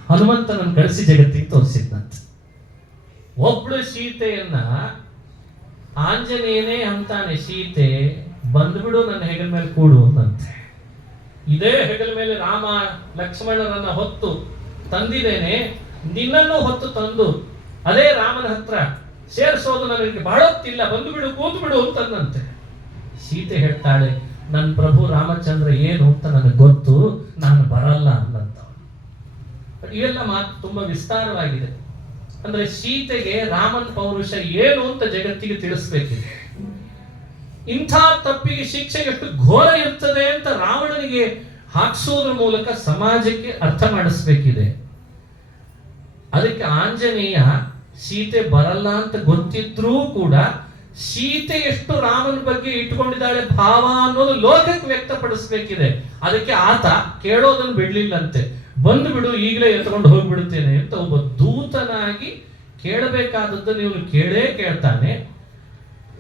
ಹನುಮಂತನನ್ನು ಕಳಿಸಿ ಜಗತ್ತಿಗೆ ತೋರಿಸಿದ್ದಂತೆ. ಒಬ್ಳು ಸೀತೆಯನ್ನ ಆಂಜನೇಯನೇ ಅಂತಾನೆ, ಸೀತೆ ಬಂದ್ಬಿಡು ನನ್ನ ಹೆಗಲ ಮೇಲೆ ಕೂಡು ಅಂತೆ. ಇದೇ ಹೆಗಲ ಮೇಲೆ ರಾಮ ಲಕ್ಷ್ಮಣರನ್ನ ಹೊತ್ತು ತಂದಿದ್ದೇನೆ, ನಿನ್ನನ್ನು ಹೊತ್ತು ತಂದು ಅದೇ ರಾಮನ ಹತ್ರ ಸೇರಿಸೋದು ನನಗೆ ಬಹಳ ಹೊತ್ತಿಲ್ಲ, ಬಂದುಬಿಡು ಕೂತು ಬಿಡು ಅಂತಂದಂತೆ. ಸೀತೆ ಹೇಳ್ತಾಳೆ, ನನ್ನ ಪ್ರಭು ರಾಮಚಂದ್ರ ಏನು ಅಂತ ನನಗೆ ಗೊತ್ತು, ನಾನು ಬರಲ್ಲ ಅನ್ನಂತ. ಇವೆಲ್ಲ ಮಾತು ತುಂಬಾ ವಿಸ್ತಾರವಾಗಿದೆ. ಅಂದ್ರೆ ಸೀತೆಗೆ ರಾಮನ ಪೌರುಷ ಏನು ಅಂತ ಜಗತ್ತಿಗೆ ತಿಳಿಸ್ಬೇಕಿದೆ. ಇಂಥ ತಪ್ಪಿಗೆ ಶಿಕ್ಷೆ ಎಷ್ಟು ಘೋರ ಇರ್ತದೆ ಅಂತ ರಾವಣನಿಗೆ ಹಾಕ್ಸೋದ್ರ ಮೂಲಕ ಸಮಾಜಕ್ಕೆ ಅರ್ಥ ಮಾಡಿಸ್ಬೇಕಿದೆ. ಅದಕ್ಕೆ ಆಂಜನೇಯ ಸೀತೆ ಬರಲ್ಲ ಅಂತ ಗೊತ್ತಿದ್ರೂ ಕೂಡ ಸೀತೆ ಎಷ್ಟು ರಾಮನ ಬಗ್ಗೆ ಇಟ್ಕೊಂಡಿದ್ದಾಳೆ ಭಾವ ಅನ್ನೋದು ಲೋಕಕ್ಕೆ ವ್ಯಕ್ತಪಡಿಸ್ಬೇಕಿದೆ. ಅದಕ್ಕೆ ಆತ ಕೇಳೋದನ್ನು ಬಿಡ್ಲಿಲ್ಲಂತೆ. ಬಂದು ಬಿಡು, ಈಗಲೇ ಎತ್ಕೊಂಡು ಹೋಗ್ಬಿಡುತ್ತೇನೆ ಅಂತ ಒಬ್ಬ ದೂತನಾಗಿ ಕೇಳಬೇಕಾದದ್ದನ್ನು ಇವನು ಕೇಳ್ತಾನೆ.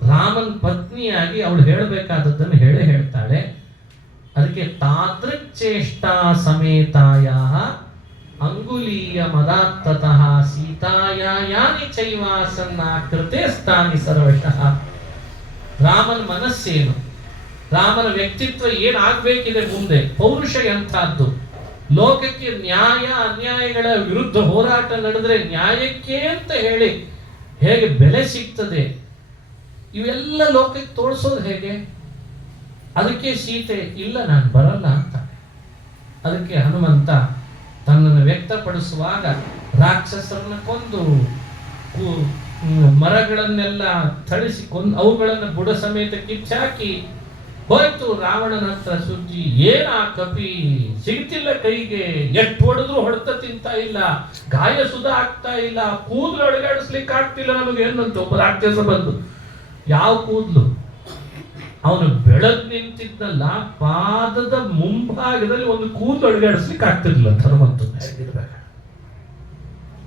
ರಾಮನ್ ಪತ್ನಿಯಾಗಿ ಅವಳು ಹೇಳಬೇಕಾದದ್ದನ್ನು ಹೇಳ್ತಾಳೆ. ಅದಕ್ಕೆ ತಾದೃಕ್ಚೇಷ್ಟಾ ಸಮೇತಾಯ ಅಂಗುಲೀಯ ಮದಾತ್ತತಃ ಸೀತಾಯ ಯಾನಿ ಚೈವಾಸನ್ನ ಕೃತೆ ಸ್ಥಾನಿ ಸರ್ವಶಃ. ರಾಮನ ಮನಸ್ಸೇನು, ರಾಮನ ವ್ಯಕ್ತಿತ್ವ ಏನಾಗಬೇಕಿದೆ ಮುಂದೆ, ಪೌರುಷ ಎಂಥದ್ದು, ಲೋಕಕ್ಕೆ ನ್ಯಾಯ ಅನ್ಯಾಯಗಳ ವಿರುದ್ಧ ಹೋರಾಟ ನಡೆದ್ರೆ ನ್ಯಾಯಕ್ಕೆ ಅಂತ ಹೇಳಿ ಹೇಗೆ ಬೆಲೆ ಸಿಗ್ತದೆ, ಇವೆಲ್ಲ ಲೋಕಕ್ಕೆ ತೋರಿಸೋದು ಹೇಗೆ? ಅದಕ್ಕೆ ಸೀತೆ ಇಲ್ಲ ನಾನು ಬರಲ್ಲ ಅಂತ. ಅದಕ್ಕೆ ಹನುಮಂತ ತನ್ನನ್ನು ವ್ಯಕ್ತಪಡಿಸುವಾಗ ರಾಕ್ಷಸರನ್ನ ಕೊಂದು ಮರಗಳನ್ನೆಲ್ಲ ಥಳಿಸಿ ಅವುಗಳನ್ನು ಬುಡ ಸಮೇತ ಕಿಚ್ಚಾಕಿ ಹೋಯ್ತು. ರಾವಣನ ಹತ್ರ ಸುದ್ದಿ, ಏನ ಕಪಿ ಸಿಗ್ತಿಲ್ಲ ಕೈಗೆ, ಎಷ್ಟು ಹೊಡೆದ್ರು ಹೊಡೆತ ತಿಂತ ಇಲ್ಲ, ಗಾಯ ಸುಧ ಆಗ್ತಾ ಇಲ್ಲ, ಕೂದಲು ಅಡಗಾಡಿಸ್ಲಿಕ್ಕೆ ಆಗ್ತಿಲ್ಲ ನಮಗೆ ಏನಂತ ಒಬ್ಬ ರಾಕ್ಷಸ ಬಂದು. ಯಾವ ಕೂದಲು? ಅವನು ಬೆಳಗ್ ನಿಂತಿದ್ನಲ್ಲ, ಪಾದದ ಮುಂಭಾಗದಲ್ಲಿ ಒಂದು ಕೂದಲು ಅಡಗಾಡಿಸ್ಲಿಕ್ಕೆ ಆಗ್ತಿರ್ಲಿಲ್ಲ ಹನುಮಂತನ.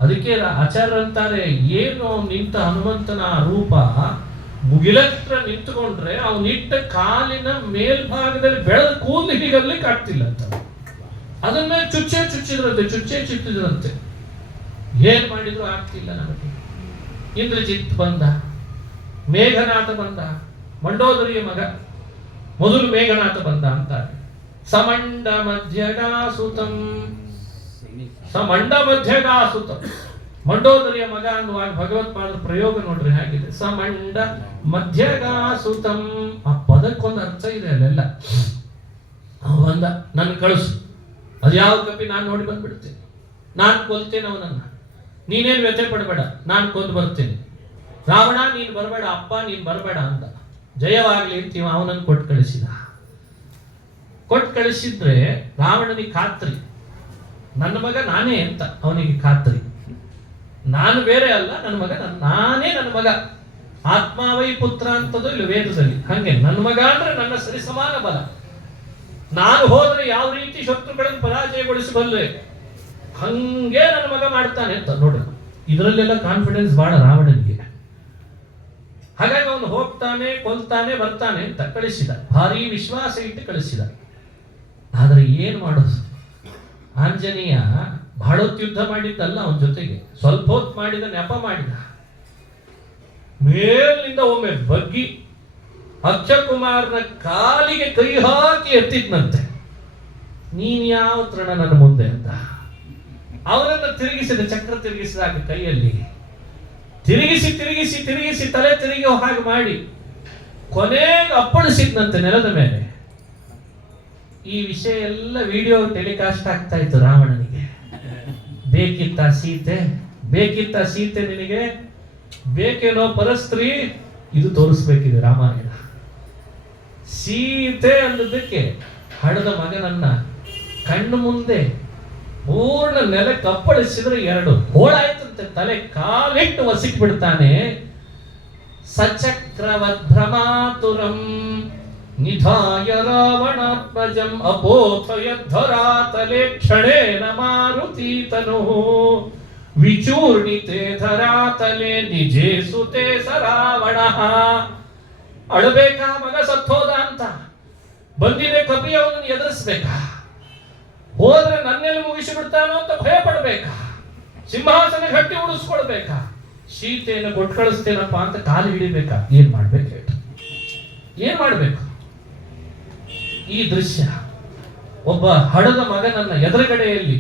ಅದಕ್ಕೆ ಆಚಾರ್ಯ ಅಂತಾರೆ, ಏನು ನಿಂತ ಹನುಮಂತನ ರೂಪ ಮುಗಿಲತ್ರ ನಿಂತುಕೊಂಡ್ರೆ ಅವನಿಟ್ಟ ಕಾಲಿನ ಮೇಲ್ಭಾಗದಲ್ಲಿ ಬೆಳೆದ ಕೂದಲು ಹಿಡಿಗಲಿಕ್ಕೆ ಆಗ್ತಿಲ್ಲ ಅಂತ. ಅದನ್ನ ಚುಚ್ಚಿದ್ರಂತೆ. ಏನ್ ಮಾಡಿದ್ರು ಆಗ್ತಿಲ್ಲ ನಮಗೆ. ಇಂದ್ರಜಿತ್ ಬಂದ, ಮೇಘನಾಥ ಬಂದ, ಮಂಡೋದರಿಯ ಮಗ ಮೊದಲು ಮೇಘನಾಥ ಬಂದ ಅಂತಾರೆ. ಸಮಂಡ ಮಧ್ಯಗಾಸುತಂ, ಸಮಂಡ ಮಧ್ಯಗಾಸುತಂ, ಮಂಡೋದರಿಯ ಮಗ ಅನ್ನುವಾಗ ಭಗವತ್ಪಾದರ ಪ್ರಯೋಗ ನೋಡ್ರಿ ಹೇಗಿದೆ. ಸಮಂಡ ಮಧ್ಯಗಾಸುತಂ, ಆ ಪದಕ್ಕೊಂದು ಅರ್ಥ ಇದೆ ಅಲ್ಲೆಲ್ಲ. ಬಂದ, ನನ್ನ ಕಳಿಸು, ಅದ್ಯಾವ ಕಪಿ ನಾನು ನೋಡಿ ಬಂದ್ಬಿಡ್ತೇನೆ, ನಾನು ಕೊಲ್ತೇನೆ ಅವನನ್ನ, ನೀನೇನು ವ್ಯಥೆ ಪಡಬೇಡ, ನಾನು ಕೊಂದು ಬರ್ತೇನೆ. ರಾವಣ ನೀನು ಬರಬೇಡ, ಅಪ್ಪ ನೀನು ಬರಬೇಡ ಅಂದ. ಜಯವಾಗ್ಲಿ ಅಂತ ಅವನನ್ನು ಕೊಟ್ಟು ಕಳಿಸಿದ. ಕೊಟ್ಟು ಕಳಿಸಿದ್ರೆ ರಾವಣನಿಗೆ ಖಾತ್ರಿ, ನನ್ನ ಮಗ ನಾನೇ ಅಂತ ಅವನಿಗೆ ಖಾತ್ರಿ. ನಾನು ಬೇರೆ ಅಲ್ಲ, ನನ್ನ ಮಗ ನಾನೇ, ನನ್ನ ಮಗ. ಆತ್ಮಾವೈ ಪುತ್ರ ಅಂತದ್ದು ಇಲ್ಲಿ ವೇದದಲ್ಲಿ. ಹಂಗೆ ನನ್ನ ಮಗ ಅಂದ್ರೆ ನನ್ನ ಸರಿ ಸಮಾನ ಬಲ. ನಾನು ಹೋದ್ರೆ ಯಾವ ರೀತಿ ಶತ್ರುಗಳನ್ನು ಪರಾಜಯಗೊಳಿಸಬಲ್ಲೆ, ಹಂಗೆ ನನ್ನ ಮಗ ಮಾಡ್ತಾನೆ ಅಂತ ನೋಡಿ. ಇದರಲ್ಲೆಲ್ಲ ಕಾನ್ಫಿಡೆನ್ಸ್ ಬಹಳ ರಾವಣನಿಗೆ. ಹಾಗಾಗಿ ಅವನು ಹೋಗ್ತಾನೆ, ಕೊಲ್ತಾನೆ, ಬರ್ತಾನೆ ಅಂತ ಕಳಿಸಿದ. ಭಾರಿ ವಿಶ್ವಾಸ ಇಟ್ಟು ಕಳಿಸಿದ. ಆದ್ರೆ ಏನ್ ಮಾಡೋದು? ಆಂಜನೇಯ ಬಹಳ ಹೊತ್ತು ಯುದ್ಧ ಮಾಡಿದ್ದಲ್ಲ, ಅವನ ಜೊತೆಗೆ ಸ್ವಲ್ಪ ಹೊತ್ತು ಮಾಡಿದ, ನೆಪ ಮಾಡಿದ. ಮೇಲಿಂದ ಒಮ್ಮೆ ಬಗ್ಗಿ ಅಕ್ಷಕುಮಾರನ ಕಾಲಿಗೆ ಕೈ ಹಾಕಿ ಎತ್ತಿದ್ನಂತೆ. ನೀನ್ ಯಾವ ತೃಣ ನನ್ನ ಮುಂದೆ ಅಂತ. ಅವನನ್ನು ತಿರುಗಿಸಿದ, ಚಕ್ರ ತಿರುಗಿಸಿದಾಗ ಕೈಯಲ್ಲಿ ತಿರುಗಿಸಿ ತಿರುಗಿಸಿ ತಿರುಗಿಸಿ ತಲೆ ತಿರುಗಿ ಹಾಗೆ ಮಾಡಿ ಕೊನೆಗೆ ಅಪ್ಪಳಿಸಿದ್ನಂತೆ ನೆಲದ ಮೇಲೆ. ಈ ವಿಷಯ ಎಲ್ಲ ವಿಡಿಯೋ ಟೆಲಿಕಾಸ್ಟ್ ಆಗ್ತಾ ಇತ್ತು ರಾವಣನಿಗೆ. ಬೇಕಿತ್ತ ಸೀತೆ, ಬೇಕಿತ್ತ ಸೀತೆ ನಿನಗೆ, ಬೇಕೇನೋ ಪರಸ್ತ್ರೀ, ಇದು ತೋರಿಸ್ಬೇಕಿದೆ ರಾಮಾಯಣ. ಸೀತೆ ಅನ್ನೋದಕ್ಕೆ ಹಡದ ಮಗನನ್ನ ಕಣ್ಣು ಮುಂದೆ ಪೂರ್ಣ ನೆಲಕ್ಕೆ ಅಪ್ಪಳಿಸಿದ್ರೆ 2 ಹೋಳಾಯ್ತಂತೆ. ತಲೆ ಕಾಲಿಟ್ಟು ಒಸಿಕ್ ಬಿಡ್ತಾನೆ. ಸಚಕ್ರವದ್ಭ್ರಮಾತುರಂ ನಿಧಾಯ ರಾವಣಾತ್ಮಜಂ ಅಪೋಥಯದ್ಧರಾತಲೆ ಕ್ಷಣೇನ ಮಾರುತೀತನು ವಿಚೂರ್ಣಿತೆ ಧರಾತಲೆ ನಿಜೇ ಸುತೆ ಸರಾವಣ. ಅಳಬೇಕಾ ಮಗ ಸತ್ತೋದ ಅಂತ, ಬಂದಿದೆ ಕಪಿ ಅವನನ್ನು ಎದುರಿಸ್ಬೇಕಾ, ಹೋದ್ರೆ ನನ್ನೆಲ್ಲ ಮುಗಿಸಿ ಬಿಡ್ತಾನೋ ಅಂತ ಭಯ ಪಡ್ಬೇಕಾ, ಸಿಂಹಾಸನ ಗಟ್ಟಿ ಉಳಿಸ್ಕೊಳ್ಬೇಕಾ, ಸೀತೆಯನ್ನು ಕೊಟ್ಟು ಕಳಿಸ್ತೇನಪ್ಪ ಅಂತ ಕಾಲು ಹಿಡಿಬೇಕಾ? ಏನ್ ಮಾಡ್ಬೇಕು ಹೇಳಿ? ಏನ್ ಮಾಡ್ಬೇಕು? ಈ ದೃಶ್ಯ ಒಬ್ಬ ಹಡದ ಮಗನನ್ನ ಎದುರುಗಡೆಯಲ್ಲಿ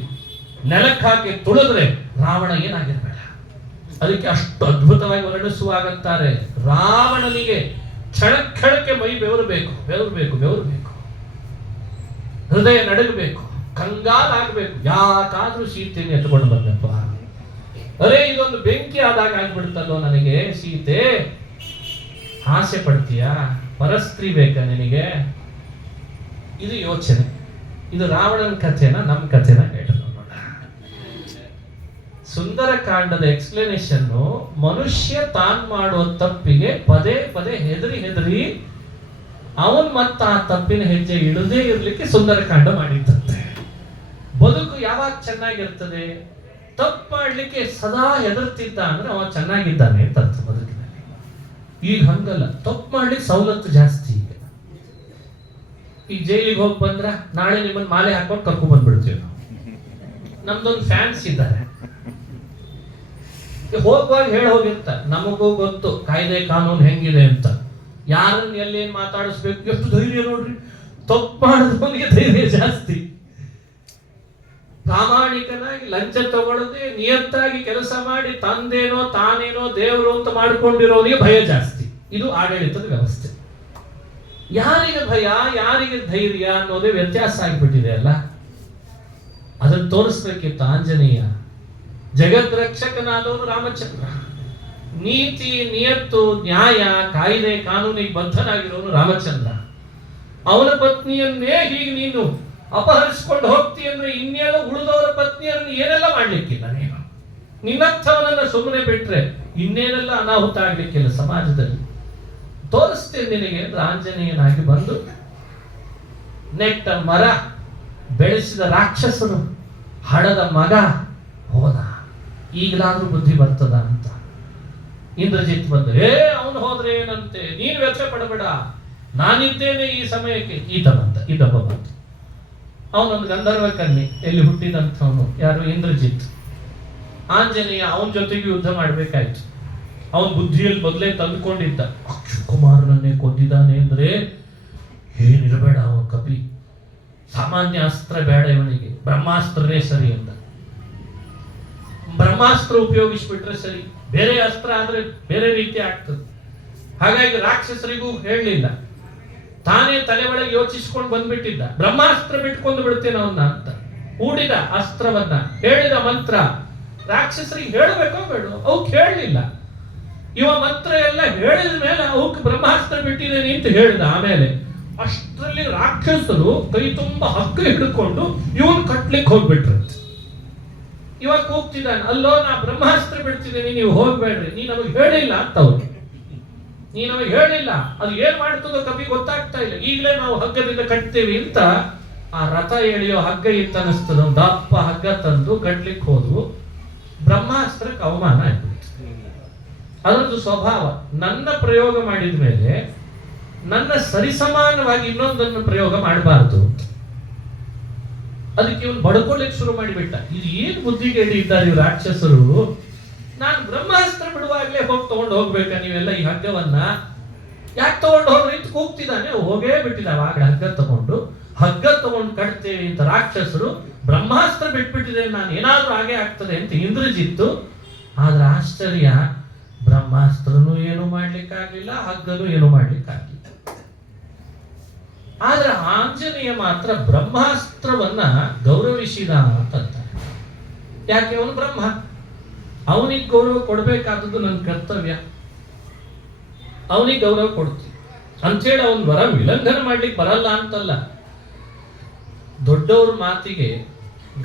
ನೆಲಕ್ಕೆ ಹಾಕಿ ತುಳಿದ್ರೆ ರಾವಣ ಏನಾಗಿರ್ಬೇಡ. ಅದಕ್ಕೆ ಅಷ್ಟು ಅದ್ಭುತವಾಗಿ ವರ್ಣಿಸುವಾಗಂತಾರೆ, ರಾವಣನಿಗೆ ಕ್ಷಣಕ್ಕೆ ಮೈ ಬೆವರಬೇಕು, ಬೆವರಬೇಕು, ಬೆವರಬೇಕು, ಹೃದಯ ನಡಗಬೇಕು, ಕಂಗಾಲಾಗಬೇಕು. ಯಾಕಾದ್ರೂ ಸೀತೆಯನ್ನು ಎತ್ಕೊಂಡು ಬಂದಪ್ಪ, ಅರೇ ಇದೊಂದು ಬೆಂಕಿ ಆದಾಗ ಆಗ್ಬಿಡ್ತಲ್ಲೋ ನನಗೆ. ಸೀತೆ, ಆಸೆ ಪಡ್ತೀಯಾ? ಪರಸ್ತ್ರೀ ಬೇಕಾ ನಿನಗೆ? ಇದು ಯೋಚನೆ. ಇದು ರಾವಣನ ಕಥೆನ ನಮ್ಮ ಕಥೆನ ಕೇಳ ನೋಡೋಣ. ಸುಂದರಕಾಂಡದ ಎಕ್ಸ್ಪ್ಲನೇಷನ್, ಮನುಷ್ಯ ತಾನ್ ಮಾಡುವ ತಪ್ಪಿಗೆ ಪದೇ ಪದೇ ಹೆದರಿ ಅವನ್ ಮತ್ತ ಆ ತಪ್ಪಿನ ಹೆಜ್ಜೆ ಇಡದೇ ಇರ್ಲಿಕ್ಕೆ ಸುಂದರಕಾಂಡ ಮಾಡಿದ್ದಂತೆ. ಬದುಕು ಯಾವಾಗ ಚೆನ್ನಾಗಿರ್ತದೆ? ತಪ್ಪು ಮಾಡ್ಲಿಕ್ಕೆ ಸದಾ ಹೆದರ್ತಿದ್ದ ಅಂದ್ರೆ ಅವ ಚೆನ್ನಾಗಿದ್ದಾನೆ ಅಂತ ಅರ್ಥ ಬದುಕಿನಲ್ಲಿ. ಈಗ ಹಂಗಲ್ಲ, ತಪ್ಪು ಮಾಡ್ಲಿಕ್ಕೆ ಸವಲತ್ತು ಜಾಸ್ತಿ. ಈಗ ಜೈಲಿಗೆ ಹೋಗಿ ಬಂದ್ರ ನಾಳೆ ನಿಮ್ಮನ್ನ ಮಾಲೆ ಹಾಕೊಂಡು ಕರ್ಕೊಂಡ್ ಬಂದ್ಬಿಡ್ತೀವಿ ನಾವು. ನಮ್ದೊಂದು ಫ್ಯಾನ್ಸ್ ಇದ್ದಾರೆ, ಹೋಗುವಾಗ ಹೇಳಿ ಹೋಗಿರ್ತಾರೆ, ನಮಗೂ ಗೊತ್ತು ಕಾಯ್ದೆ ಕಾನೂನು ಹೆಂಗಿದೆ ಅಂತ, ಯಾರನ್ನ ಎಲ್ಲೇನ್ ಮಾತಾಡಿಸ್ಬೇಕು. ಎಷ್ಟು ಧೈರ್ಯ ನೋಡ್ರಿ, ತಪ್ಪು ಮಾಡಿದವನಿಗೆ ಧೈರ್ಯ ಜಾಸ್ತಿ. ಪ್ರಾಮಾಣಿಕನಾಗಿ ಲಂಚ ತಗೊಳ್ಳದೆ ನಿಯತ್ತಾಗಿ ಕೆಲಸ ಮಾಡಿ ತಂದೇನೋ ತಾನೇನೋ ದೇವರು ಅಂತ ಮಾಡ್ಕೊಂಡಿರೋನಿಗೆ ಭಯ ಜಾಸ್ತಿ. ಇದು ಆಡಳಿತದ ವ್ಯವಸ್ಥೆ. ಯಾರಿಗೆ ಭಯ, ಯಾರಿಗೆ ಧೈರ್ಯ ಅನ್ನೋದೇ ವ್ಯತ್ಯಾಸ ಆಗಿಬಿಟ್ಟಿದೆ ಅಲ್ಲ. ಅದನ್ನು ತೋರಿಸ್ಬೇಕಿತ್ತು ಆಂಜನೇಯ. ಜಗದ್ರಕ್ಷಕನಾದವನು ರಾಮಚಂದ್ರ. ನೀತಿ, ನಿಯತ್ತು, ನ್ಯಾಯ, ಕಾಯ್ದೆ, ಕಾನೂನಿಗೆ ಬದ್ಧನಾಗಿರೋನು ರಾಮಚಂದ್ರ. ಅವನ ಪತ್ನಿಯನ್ನೇ ಹೀಗೆ ನೀನು ಅಪಹರಿಸಿಕೊಂಡು ಹೋಗ್ತಿ ಅಂದ್ರೆ ಇನ್ನೆಲ್ಲ ಉಳಿದವರ ಪತ್ನಿಯರನ್ನು ಏನೆಲ್ಲ ಮಾಡ್ಲಿಕ್ಕಿಲ್ಲ. ನೀನು ನಿನ್ನಂಥವನನ್ನ ಸುಮ್ಮನೆ ಬಿಟ್ರೆ ಇನ್ನೇನೆಲ್ಲ ಅನಾಹುತ ಆಗ್ಲಿಕ್ಕಿಲ್ಲ ಸಮಾಜದಲ್ಲಿ. ತೋರಿಸ್ತೇನೆ ನಿನಗೆ ಅಂದ್ರೆ ಆಂಜನೇಯನಾಗಿ ಬಂದು ನೆಟ್ಟ ಮರ ಬೆಳೆಸಿದ ರಾಕ್ಷಸನು ಹಡದ ಮಗ ಹೋದ. ಈಗಲಾದ್ರೂ ಬುದ್ಧಿ ಬರ್ತದ ಅಂತ ಇಂದ್ರಜಿತ್ ಬಂದು, ಅವನು ಹೋದ್ರೆ ಏನಂತೆ, ನೀನು ವ್ಯಥೆ ಪಡಬೇಡ, ನಾನಿದ್ದೇನೆ ಈ ಸಮಯಕ್ಕೆ. ಈತಬ್ಬ ಬಂತು. ಅವನೊಂದು ಗಂಧರ್ವ ಕನ್ಯೆ, ಎಲ್ಲಿ ಹುಟ್ಟಿದಂಥವನು, ಯಾರು, ಇಂದ್ರಜಿತ್. ಆಂಜನೇಯ ಅವನ ಜೊತೆಗೆ ಯುದ್ಧ ಮಾಡಬೇಕಾಯ್ತು. ಅವನ ಬುದ್ಧಿಯಲ್ಲಿ ಮೊದಲೇ ತಂದುಕೊಂಡಿದ್ದ, ಅಕ್ಷುಕುಮಾರನನ್ನೇ ಕೊಂದಿದ್ದಾನೆ ಅಂದ್ರೆ ಏನಿರಬೇಡ, ಅವನ ಕಪಿ, ಸಾಮಾನ್ಯ ಅಸ್ತ್ರ ಬೇಡ ಇವನಿಗೆ, ಬ್ರಹ್ಮಾಸ್ತ್ರನೇ ಸರಿ ಅಂತ. ಬ್ರಹ್ಮಾಸ್ತ್ರ ಉಪಯೋಗಿಸ್ಬಿಟ್ರೆ ಸರಿ, ಬೇರೆ ಅಸ್ತ್ರ ಆದ್ರೆ ಬೇರೆ ರೀತಿ ಆಗ್ತದೆ. ಹಾಗಾಗಿ ರಾಕ್ಷಸರಿಗೂ ಹೇಳಲಿಲ್ಲ, ತಾನೇ ತಲೆ ಒಳಗೆ ಯೋಚಿಸ್ಕೊಂಡು ಬಂದ್ಬಿಟ್ಟಿದ್ದ, ಬ್ರಹ್ಮಾಸ್ತ್ರ ಬಿಟ್ಕೊಂಡು ಬಿಡ್ತೇನೆ ಅವನ್ನ ಅಂತ. ಹೂಡಿದ ಅಸ್ತ್ರವನ್ನ, ಹೇಳಿದ ಮಂತ್ರ ರಾಕ್ಷಸರಿಗೆ ಹೇಳಬೇಕೋ ಬೇಡ, ಅವಕ್ಕೆ ಹೇಳಲಿಲ್ಲ. ಇವ ಮಂತ್ರ ಎಲ್ಲ ಹೇಳಿದ ಮೇಲೆ ಅವಕ್ಕೆ ಬ್ರಹ್ಮಾಸ್ತ್ರ ಬಿಟ್ಟಿದ್ದೇನೆ ಅಂತ ಹೇಳಿದ. ಆಮೇಲೆ ಅಷ್ಟರಲ್ಲಿ ರಾಕ್ಷಸರು ಕೈ ತುಂಬಾ ಹಗ್ಗ ಹಿಡ್ಕೊಂಡು ಇವನ್ ಕಟ್ಲಿಕ್ಕೆ ಹೋಗ್ಬಿಟ್ರಂತೆ. ಇವಾಗ ಕೂಗ್ತಿದ್ದಾನೆ, ಅಲ್ಲೋ ನಾ ಬ್ರಹ್ಮಾಸ್ತ್ರ ಬಿಡ್ತಿದ್ದೇನೆ, ನೀವು ಹೋಗ್ಬೇಡ್ರಿ, ನೀ ನಮಗೆ ಹೇಳಿಲ್ಲ ಅಂತ ಅವ್ರು. ನೀ ನಮಗೆ ಹೇಳಿಲ್ಲ, ಅದು ಏನ್ ಮಾಡ್ತದೋ ಕಪಿ ಗೊತ್ತಾಗ್ತಾ ಇಲ್ಲ, ಈಗಲೇ ನಾವು ಹಗ್ಗದಿಂದ ಕಟ್ತೇವೆ ಅಂತ. ಆ ರಥ ಎಳೆಯೋ ಹಗ್ಗ ಇತ್ತು ಅನಿಸ್ತದ, ಒಂದು ದಪ್ಪ ಹಗ್ಗ ತಂದು ಕಟ್ಲಿಕ್ಕೆ ಹೋದ್ವು. ಬ್ರಹ್ಮಾಸ್ತ್ರಕ್ಕೆ ಅವಮಾನ ಆಯ್ತು. ಅದರದ್ದು ಸ್ವಭಾವ, ನನ್ನ ಪ್ರಯೋಗ ಮಾಡಿದ ಮೇಲೆ ನನ್ನ ಸರಿಸಮಾನವಾಗಿ ಇನ್ನೊಂದನ್ನು ಪ್ರಯೋಗ ಮಾಡಬಾರದು. ಅದಕ್ಕೆ ಇವನು ಬಡ್ಕೊಳ್ಳಿಕ್ಕೆ ಶುರು ಮಾಡಿಬಿಟ್ಟ. ಇದು ಏನು ಬುದ್ಧಿಗೇಡಿ ಇದ್ದಾರೆ ಇವ್ರು ರಾಕ್ಷಸರು, ನಾನು ಬ್ರಹ್ಮಾಸ್ತ್ರ ಬಿಡುವಾಗಲೇ ಹೋಗಿ ತಗೊಂಡು ಹೋಗ್ಬೇಕಾ ನೀವೆಲ್ಲ ಈ ಹಗ್ಗವನ್ನ, ಯಾಕೆ ತಗೊಂಡು ಹೋಗ್ರಿ ಅಂತ ಕೂಗ್ತಿದ್ದಾನೆ. ಹೋಗೇ ಬಿಟ್ಟಿದ್ದಾವ ಆಗಡೆ ಹಗ್ಗ ತಗೊಂಡು ಕಟ್ತೇವೆ ಅಂತ ರಾಕ್ಷಸರು. ಬ್ರಹ್ಮಾಸ್ತ್ರ ಬಿಟ್ಬಿಟ್ಟಿದೆ, ನಾನು ಏನಾದ್ರೂ ಹಾಗೆ ಆಗ್ತದೆ ಅಂತ ಇಂದ್ರಜಿತ್ತು. ಆದ್ರೆ ಆಶ್ಚರ್ಯ, ಬ್ರಹ್ಮಾಸ್ತ್ರನೂ ಏನು ಮಾಡ್ಲಿಕ್ಕಾಗ್ಲಿಲ್ಲ, ಹಗ್ಗನೂ ಏನು ಮಾಡ್ಲಿಕ್ಕಾಗ್ಲಿಲ್ಲ. ಆದ್ರೆ ಆಂಜನೇಯ ಮಾತ್ರ ಬ್ರಹ್ಮಾಸ್ತ್ರವನ್ನ ಗೌರವಿಸಿದ ಅಂತ. ಯಾಕೆ, ಅವನು ಬ್ರಹ್ಮ, ಅವನಿಗೆ ಗೌರವ ಕೊಡಬೇಕಾದದ್ದು ನನ್ನ ಕರ್ತವ್ಯ, ಅವನಿಗೆ ಗೌರವ ಕೊಡ್ತೀನಿ ಅಂಥೇಳಿ ಅವನ ವರ ವಿಲಂಘನ ಮಾಡ್ಲಿಕ್ಕೆ ಬರಲ್ಲ ಅಂತಲ್ಲ. ದೊಡ್ಡವ್ರ ಮಾತಿಗೆ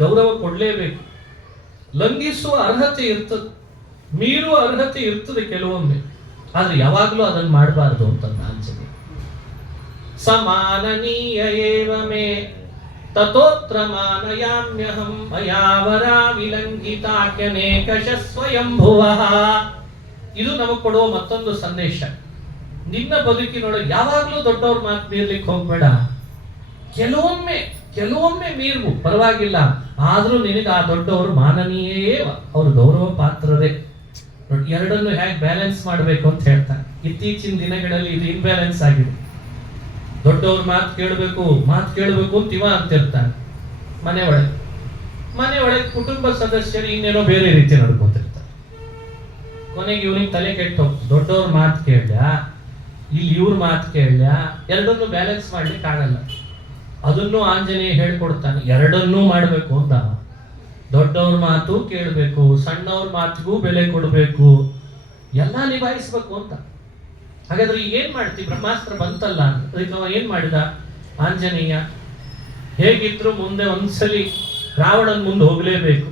ಗೌರವ ಕೊಡ್ಲೇಬೇಕು. ಲಂಘಿಸುವ ಅರ್ಹತೆ ಇರ್ತದೆ, ಮೀರುವ ಅರ್ಹತೆ ಇರ್ತದೆ ಕೆಲವೊಮ್ಮೆ, ಆದ್ರೆ ಯಾವಾಗ್ಲೂ ಅದನ್ನು ಮಾಡಬಾರ್ದು ಅಂತ ಆಂಜನೇಯ. ಸಮಾನನೀಯ ಏವ ಮೇ ತತೋತ್ರ ಮಾನಯಾಮ್ಯಹಂ ಮಯಾವರ ವಿಲಂಘಿತಾಖ್ಯನೇಕಶ ಸ್ವಯಂಭುವಃ. ಇದು ನಮಗೆ ಕೊಡುವ ಮತ್ತೊಂದು ಸಂದೇಶ. ನಿನ್ನ ಬದುಕಿನೊಳಗೆ ಯಾವಾಗ್ಲೂ ದೊಡ್ಡವ್ರ ಮಾತು ಮೀರ್ಲಿಕ್ಕೆ ಹೋಗ್ಬೇಡ. ಕೆಲವೊಮ್ಮೆ ಮೀರ್ವು ಪರವಾಗಿಲ್ಲ, ಆದ್ರೂ ನಿನಗೆ ಆ ದೊಡ್ಡವರು ಮಾನನೀಯೇ, ಅವರು ಗೌರವ ಪಾತ್ರರೇ. ನೋಡಿ, ಎರಡನ್ನು ಹೇಗೆ ಬ್ಯಾಲೆನ್ಸ್ ಮಾಡಬೇಕು ಅಂತ ಹೇಳ್ತಾರೆ. ಇತ್ತೀಚಿನ ದಿನಗಳಲ್ಲಿ ಇದು ಇನ್ಬ್ಯಾಲೆನ್ಸ್ ಆಗಿದೆ. ದೊಡ್ಡವ್ರ ಮಾತು ಕೇಳಬೇಕು ಅಂತ ಇವ ಅಂತಿರ್ತಾನೆ. ಮನೆ ಒಳಗೆ ಕುಟುಂಬ ಸದಸ್ಯರು ಇನ್ನೇನೋ ಬೇರೆ ರೀತಿ ನಡ್ಕೊತಿರ್ತಾರೆ. ಕೊನೆಗೆ ಇವನಿಗೆ ತಲೆ ಕೆಟ್ಟು ಹೋಗ್ತದೆ. ದೊಡ್ಡವ್ರ ಮಾತು ಕೇಳ್ಯ, ಇಲ್ಲಿ ಇವ್ರ ಮಾತು ಕೇಳ್ಯ, ಎರಡನ್ನು ಬ್ಯಾಲೆನ್ಸ್ ಮಾಡ್ಲಿಕ್ಕೆ ಆಗಲ್ಲ. ಅದನ್ನು ಆಂಜನೇಯ ಹೇಳ್ಕೊಡ್ತಾನೆ, ಎರಡನ್ನೂ ಮಾಡಬೇಕು ಅಂತ. ದೊಡ್ಡವ್ರ ಮಾತು ಕೇಳಬೇಕು, ಸಣ್ಣವ್ರ ಮಾತಿಗೂ ಬೆಲೆ ಕೊಡಬೇಕು, ಎಲ್ಲ ನಿಭಾಯಿಸ್ಬೇಕು ಅಂತ. ಹಾಗಾದ್ರೆ ಈಗ ಏನ್ ಮಾಡ್ತೀವಿ, ಬ್ರಹ್ಮಾಸ್ತ್ರ ಬಂತಲ್ಲ, ಅದಕ್ಕೆ ಅವ ಏನ್ ಮಾಡಿದ ಆಂಜನೇಯ, ಹೇಗಿದ್ರು ಮುಂದೆ ಒಂದ್ಸಲಿ ರಾವಣನ್ ಮುಂದೆ ಹೋಗ್ಲೇಬೇಕು.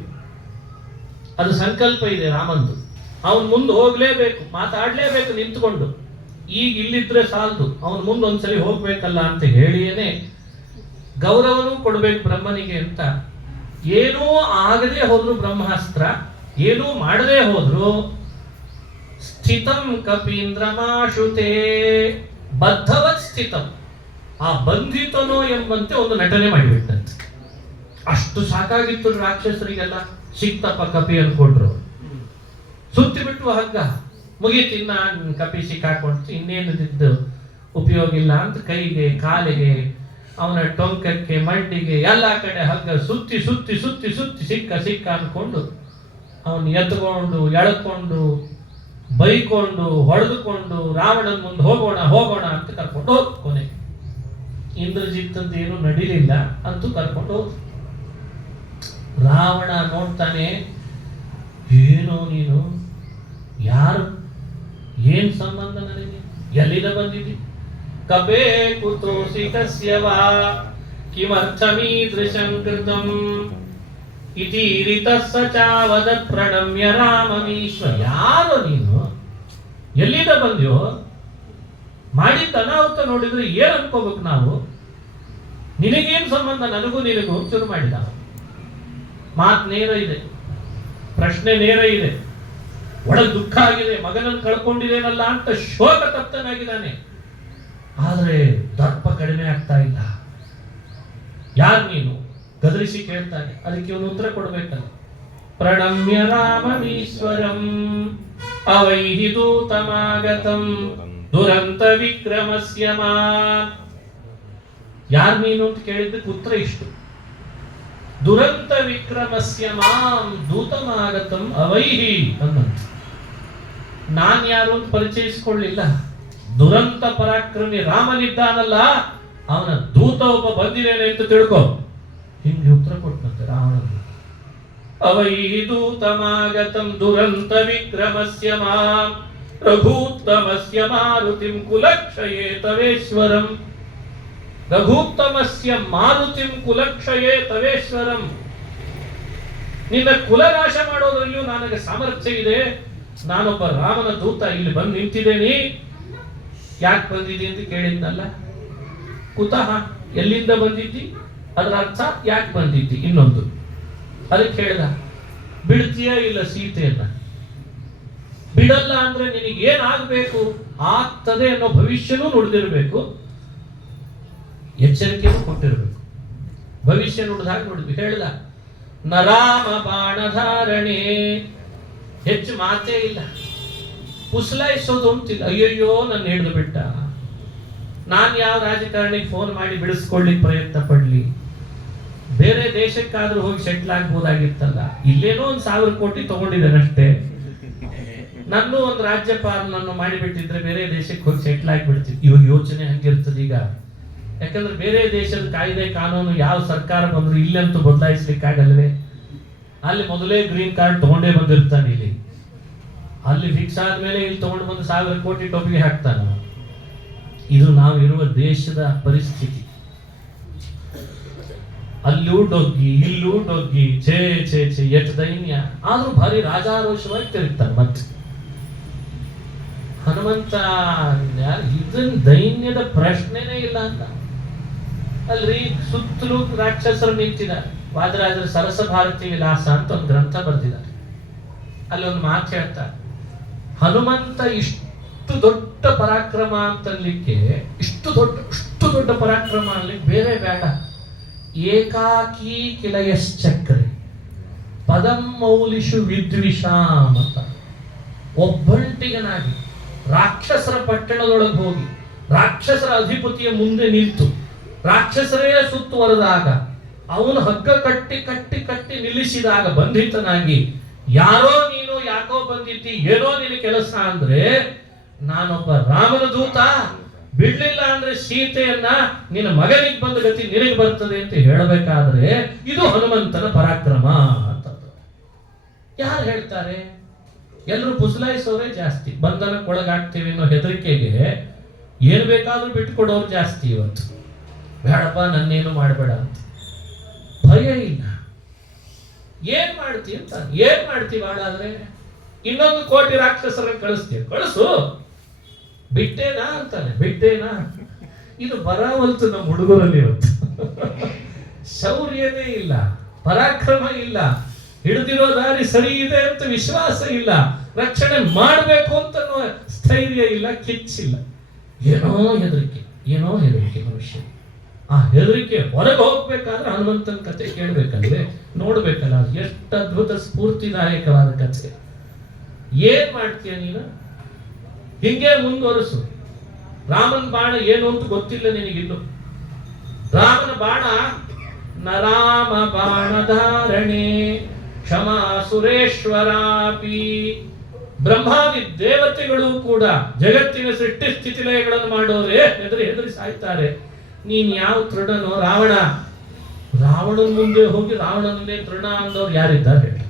ಅದು ಸಂಕಲ್ಪ ಇದೆ ರಾಮಂದು, ಅವನ್ ಮುಂದೆ ಹೋಗ್ಲೇಬೇಕು, ಮಾತಾಡ್ಲೇಬೇಕು ನಿಂತ್ಕೊಂಡು. ಈಗ ಇಲ್ಲಿದ್ರೆ ಸಾಲದು, ಅವನ್ ಮುಂದೆ ಒಂದ್ಸಲಿ ಹೋಗ್ಬೇಕಲ್ಲ ಅಂತ ಹೇಳಿಯೇನೆ ಗೌರವನೂ ಕೊಡ್ಬೇಕು ಬ್ರಹ್ಮನಿಗೆ ಅಂತ. ಏನೂ ಆಗದೆ ಹೋದ್ರು ಬ್ರಹ್ಮಾಸ್ತ್ರ, ಏನೂ ಮಾಡದೆ ಹೋದ್ರು ಸ್ಥಿತಂ ಕಪೀಂದ್ರಮಾಶುತೇ ಬದ್ಧವತ್ ಸ್ಥಿತಂ, ಆ ಬಂಧಿತನೋ ಎಂಬಂತೆ ಒಂದು ನಟನೆ ಮಾಡಿಬಿಟ್ಟಂತೆ. ಅಷ್ಟು ಸಾಕಾಗಿತ್ತು ರಾಕ್ಷಸರಿಗೆಲ್ಲ. ಸಿಕ್ತಪ್ಪ ಕಪಿ ಅನ್ಕೊಂಡ್ರು, ಸುತ್ತಿ ಬಿಟ್ಟು ಹಗ್ಗ ಮುಗೀತಿನ್ನ ಕಪಿ ಸಿಕ್ಕಾಕೊಡ್ತು, ಇನ್ನೇನಿದ್ದು ಉಪಯೋಗ ಇಲ್ಲ ಅಂತ ಕೈಗೆ ಕಾಲಿಗೆ ಅವನ ಟೊಂಕಕ್ಕೆ ಮಡ್ಡಿಗೆ ಎಲ್ಲ ಕಡೆ ಹಗ್ಗ ಸುತ್ತಿ ಸುತ್ತಿ ಸುತ್ತಿ ಸುತ್ತಿ ಸಿಕ್ಕ ಅನ್ಕೊಂಡು ಅವನು ಎತ್ಕೊಂಡು ಎಳ್ಕೊಂಡು ಬೈಕೊಂಡು ಹೊಡೆದುಕೊಂಡು ರಾವಣನ ಮುಂದೆ ಹೋಗೋಣ ಹೋಗೋಣ ಅಂತ ಕರ್ಕೊಂಡು ಹೋದ್. ಕೊನೆ ಇಂದ್ರಜಿತ್ ಅಂತ ಏನು ನಡೀಲಿಲ್ಲ ಅಂತೂ ಕರ್ಕೊಂಡು ಹೋದ್. ರಾವಣ ನೋಡ್ತಾನೆ, ಏನೋ ನೀನು ಯಾರು, ಏನ್ ಸಂಬಂಧ ನನಗೆ, ಎಲ್ಲಿಂದ ಬಂದಿದ್ದಿ, ಕಪೇ ಕುತೋಸಿ ಕಸ್ಯವಾ ಕಿಮರ್ಥಮೀದೃಶಂ ಕೃತಂ ಇತಿ ರಿತಸ್ಸ ಚಾವದತ್ ಪ್ರಣಮ್ಯ ರಾಮಮೀಶ್ವರ. ಯಾರು ನೀನು, ಎಲ್ಲಿಂದ ಬಂದ್ಯೋ, ಮಾಡಿದ್ದ ಅನಾಹುತ ನೋಡಿದ್ರೆ ಏನ್ ಅನ್ಕೋಬೇಕು ನಾವು, ನಿನಗೇನು ಸಂಬಂಧ ನನಗೂ ನಿನಗೂ ಶುರು ಮಾಡಿದ. ಮಾತು ನೇರ ಇದೆ, ಪ್ರಶ್ನೆ ನೇರ ಇದೆ, ಒಳಗೆ ದುಃಖ ಆಗಿದೆ, ಮಗನನ್ನು ಕಳ್ಕೊಂಡಿದ್ದೇನಲ್ಲ ಅಂತ ಶೋಕ ತಪ್ತನಾಗಿದ್ದಾನೆ. ಆದ್ರೆ ದರ್ಪ ಕಡಿಮೆ ಆಗ್ತಾ ಇಲ್ಲ. ಯಾರು ನೀನು ಗದರಿಸಿ ಕೇಳ್ತಾನೆ. ಅದಕ್ಕೆ ಇವನು ಉತ್ತರ ಕೊಡ್ಬೇಕಲ್ಲ. ಪ್ರಣಮ್ಯ ರಾಮಮೀಶ್ವರಂ ಅವೈಹಿ ದೂತಮಾಗತಂ ದುರಂತ ವಿಕ್ರಮಸ್ಯ ಮಾ. ಯಾರು ನೀನು ಅಂತ ಕೇಳಿದ್ದಕ್ಕೆ ಉತ್ತರ ಇಷ್ಟು, ದುರಂತ ವಿಕ್ರಮಸ್ಯ ಮಾಂ ದೂತಮಾಗತಂ ಅವೈಹಿ ಅನ್ನಂತ. ನಾನ್ ಯಾರು ಅಂತ ಪರಿಚಯಿಸಿಕೊಳ್ಳಿಲ್ಲ. ದುರಂತ ಪರಾಕ್ರಮಿ ರಾಮನಿದ್ದಾನಲ್ಲ, ಅವನ ದೂತ ಒಬ್ಬ ಬಂದಿದ್ದೇನೆ ಅಂತ ತಿಳ್ಕೊ. ಹಿಂಗೆ ಉತ್ತರ ಕೊಟ್ಟಂತೆ ರಾವಣ. ಅವೈಹಿ ದೂತಮಾಗತಂ ದುರಂತ ವಿಕ್ರಮಸ್ಯ ಮಾಂ ರಘೂತ್ತಮಸ್ಯ ಮಾರುತಿಂ ಕುಲಕ್ಷಯೇ ತವೇಶ್ವರಂ. ರಘೂತ್ತಮಸ್ಯ ಮಾರುತಿಂ ಕುಲಕ್ಷಯೇ ತವೇಶ್ವರಂ. ನಿನ್ನ ಕುಲನಾಶ ಮಾಡೋದ್ರಲ್ಲಿಯೂ ನನಗೆ ಸಾಮರ್ಥ್ಯ ಇದೆ. ನಾನೊಬ್ಬ ರಾಮನ ದೂತ ಇಲ್ಲಿ ಬಂದು ನಿಂತಿದ್ದೇನೆ. ಯಾಕೆ ಬಂದಿದ್ದಿ ಅಂತ ಕೇಳಿದ್ನಲ್ಲ. ಕುತಃ, ಎಲ್ಲಿಂದ ಬಂದಿದ್ದಿ, ಅದರ ಅರ್ಥ ಯಾಕೆ ಬಂದಿದ್ದಿ. ಇನ್ನೊಂದು ಅದಕ್ಕೆ ಹೇಳ್ದ, ಬಿಡ್ತೀಯ ಇಲ್ಲ ಸೀತೆಯನ್ನ. ಬಿಡಲ್ಲ ಅಂದ್ರೆ ನಿನಗೆ ಏನಾಗಬೇಕು ಆಗ್ತದೆ ಅನ್ನೋ ಭವಿಷ್ಯನೂ ನುಡಿದಿರ್ಬೇಕು, ಎಚ್ಚರಿಕೆನೂ ಕೊಟ್ಟಿರ್ಬೇಕು. ಭವಿಷ್ಯ ನುಡಿದಾಗ ನೋಡಿದ್ವಿ. ಹೇಳ್ದ, ನರಾಮ ಬಾಣಧಾರಣೆ. ಹೆಚ್ಚು ಮಾತೇ ಇಲ್ಲ, ಪುಸಲಾಯಿಸೋದು ಅಂತಿಲ್ಲ. ಅಯ್ಯಯ್ಯೋ ನನ್ನ ಹಿಡಿದು ಬಿಟ್ಟ, ನಾನು ಯಾವ ರಾಜಕಾರಣಿಗೆ ಫೋನ್ ಮಾಡಿ ಬಿಡಿಸ್ಕೊಳ್ಳಿಕ್ಕೆ ಪ್ರಯತ್ನ ಪಡ್ಲಿ, ಬೇರೆ ದೇಶಕ್ಕಾದ್ರೂ ಹೋಗಿ ಸೆಟ್ಲ್ ಆಗ್ಬೋದಾಗಿತ್ತಲ್ಲ. ಇಲ್ಲೇನೋ 1,000 ಕೋಟಿ ತಗೊಂಡಿದ್ದೇನೆ ಅಷ್ಟೇ. ನನ್ನೂ ಒಂದು ರಾಜ್ಯಪಾಲನನ್ನು ಮಾಡಿಬಿಟ್ಟಿದ್ರೆ ಬೇರೆ ದೇಶಕ್ಕೆ ಹೋಗಿ ಸೆಟ್ಲ್ ಆಗಿಬಿಡ್ತಿದ್ವಿ. ಇವಾಗ ಯೋಚನೆ ಹಂಗಿರ್ತದೆ ಈಗ. ಯಾಕಂದ್ರೆ ಬೇರೆ ದೇಶದ ಕಾಯ್ದೆ ಕಾನೂನು ಯಾವ ಸರ್ಕಾರ ಬಂದ್ರು ಇಲ್ಲಂತೂ ಬದಲಾಯಿಸ್ಲಿಕ್ಕಾಗಲ್ವೇ. ಅಲ್ಲಿ ಮೊದಲೇ ಗ್ರೀನ್ ಕಾರ್ಡ್ ತಗೊಂಡೇ ಬಂದಿರ್ತಾನೆ. ಇಲ್ಲಿ ಅಲ್ಲಿ ಫಿಕ್ಸ್ ಆದ್ಮೇಲೆ ಇಲ್ಲಿ ತಗೊಂಡು ಬಂದು 1,000 ಕೋಟಿ ಟೊಪಿಗೆ ಹಾಕ್ತಾನ. ಇದು ನಾವು ಇರುವ ದೇಶದ ಪರಿಸ್ಥಿತಿ. ಅಲ್ಲೂ ಡೊಗ್ಗಿ ಇಲ್ಲೂ ಡೊಗ್ಗಿ, ಛೇ ಛೇ ಛೇ ಎಷ್ಟು ದೈನ್ಯ. ಆದ್ರೂ ಭಾರಿ ರಾಜಾರೋಷವಾಗಿ ತಿರುಗ್ತಾನೆ. ಮತ್ತೆ ಹನುಮಂತ ಇದನ್ ದೈನ್ಯದ ಪ್ರಶ್ನೆನೇ ಇಲ್ಲ ಅಂತ. ಅಲ್ರಿ ಸುತ್ತಲೂ ರಾಕ್ಷಸರು ನಿಂತಿದ್ದಾರೆ. ವಾದರಾಜರ ಸರಸ ಭಾರತಿ ವಿಲಾಸ ಅಂತ ಒಂದು ಗ್ರಂಥ ಬರೆದಿದ್ದಾರೆ. ಅಲ್ಲಿ ಒಂದು ಮಾತು ಹೇಳ್ತಾರೆ, ಹನುಮಂತ ಇಷ್ಟು ದೊಡ್ಡ ಪರಾಕ್ರಮ ಅಂತಲಿಕ್ಕೆ, ಇಷ್ಟು ದೊಡ್ಡ ಪರಾಕ್ರಮ ಅನ್ಲಿಕ್ಕೆ ಬೇರೆ ಬೇಡ. ಏಕಾಕಿ ಕಿಲಯಶ್ಚಕ್ರೆ ಪದಂ ಮೌಲಿಷು ವಿದ್ವಿಷಾಂ ಅಂತ. ಒಬ್ಬಂಟಿಗನಾಗಿ ರಾಕ್ಷಸರ ಪಟ್ಟಣದೊಳಗೆ ಹೋಗಿ ರಾಕ್ಷಸರ ಅಧಿಪತಿಯ ಮುಂದೆ ನಿಂತು ರಾಕ್ಷಸರೇ ಸುತ್ತುವರೆದಾಗ ಅವನು ಹಗ್ಗ ಕಟ್ಟಿ ಕಟ್ಟಿ ಕಟ್ಟಿ ನಿಲ್ಲಿಸಿದಾಗ ಬಂಧಿತನಾಗಿ, ಯಾರೋ ನೀನು ಯಾಕೋ ಬಂದಿದ್ದಿ, ಏನೋ ನಿನ್ನ ಕೆಲಸ ಅಂದ್ರೆ, ನಾನೊಬ್ಬ ರಾಮನ ದೂತ, ಬಿಡ್ಲಿಲ್ಲ ಅಂದ್ರೆ ಸೀತೆಯನ್ನ ನಿನ್ನ ಮಗನಿಗೆ ಬಂದ ಗತಿ ನಿನಗೆ ಬರ್ತದೆ ಅಂತ ಹೇಳಬೇಕಾದ್ರೆ ಇದು ಹನುಮಂತನ ಪರಾಕ್ರಮ ಅಂತ. ಯಾರು ಹೇಳ್ತಾರೆ? ಎಲ್ಲರೂ ಪುಸಲಾಯಿಸೋರೇ ಜಾಸ್ತಿ. ಬಂಧನಕ್ಕೊಳಗಾಗ್ತೀವಿ ಅನ್ನೋ ಹೆದರಿಕೆಗೆ ಏನ್ ಬೇಕಾದ್ರೂ ಬಿಟ್ಕೊಡೋರು ಜಾಸ್ತಿ. ಇವತ್ತು ಬೇಡಪ್ಪ ನನ್ನೇನು ಮಾಡಬೇಡ ಅಂತ. ಭಯ ಇಲ್ಲ. ಏನ್ ಮಾಡ್ತಿ ಅಂತ, ಏನ್ ಮಾಡ್ತೀವಿ ಹಾಳಾದ್ರೆ? 1 ಕೋಟಿ ರಾಕ್ಷಸರನ್ನು ಕಳಿಸ್ತೀವಿ, ಕಳಿಸು. ಬಿಟ್ಟೇನಾ ಅಂತಾನೆ. ಬಿಟ್ಟೇನಾ? ಇದು ಬರಾವಲ್ತು ನಮ್ಮ ಹುಡುಗರಲ್ಲಿ ಇವತ್ತು. ಶೌರ್ಯನೇ ಇಲ್ಲ, ಪರಾಕ್ರಮ ಇಲ್ಲ, ಹಿಡಿದಿರೋ ದಾರಿ ಸರಿ ಇದೆ ಅಂತ ವಿಶ್ವಾಸ ಇಲ್ಲ, ರಕ್ಷಣೆ ಮಾಡಬೇಕು ಅಂತ ಸ್ಥೈರ್ಯ ಇಲ್ಲ, ಕಿಚ್ಚಿಲ್ಲ. ಏನೋ ಹೆದರಿಕೆ ಮನುಷ್ಯ. ಆ ಹೆದರಿಕೆ ಹೊರಗೆ ಹೋಗ್ಬೇಕಾದ್ರೆ ಹನುಮಂತನ ಕಥೆ ಕೇಳ್ಬೇಕಲ್ವೇ, ನೋಡ್ಬೇಕಲ್ಲ. ಎಷ್ಟು ಅದ್ಭುತ ಸ್ಫೂರ್ತಿದಾಯಕವಾದ ಕಥೆ. ಏನ್ ಮಾಡ್ತೀಯ ನೀನು? ಹಿಂಗೆ ಮುಂದುವರಿಸು. ರಾಮನ ಬಾಣ ಏನು ಅಂತ ಗೊತ್ತಿಲ್ಲ ನಿನಗಿನ್ನು. ರಾಮನ ಬಾಣ ನರಾಮ ಬಾಣಧಾರಣೆ ಕ್ಷಮಾ ಸುರೇಶ್ವರಾಪಿ ಬ್ರಹ್ಮಾದಿ ದೇವತೆಗಳು ಕೂಡ ಜಗತ್ತಿನ ಸೃಷ್ಟಿ ಸ್ಥಿತಿಲಯಗಳನ್ನು ಮಾಡೋರೆ ಹೆದರಿ ಸಾಯ್ತಾರೆ. ನೀನ್ ಯಾವ ತೃಣನೋ ರಾವಣ, ರಾವಣನ ಮುಂದೆ ಹೋಗಿ ರಾವಣನನ್ನೇ ತೃಣ ಅಂದವ್ರು ಯಾರಿದ್ದಾರೆ ಹೇಳಿ?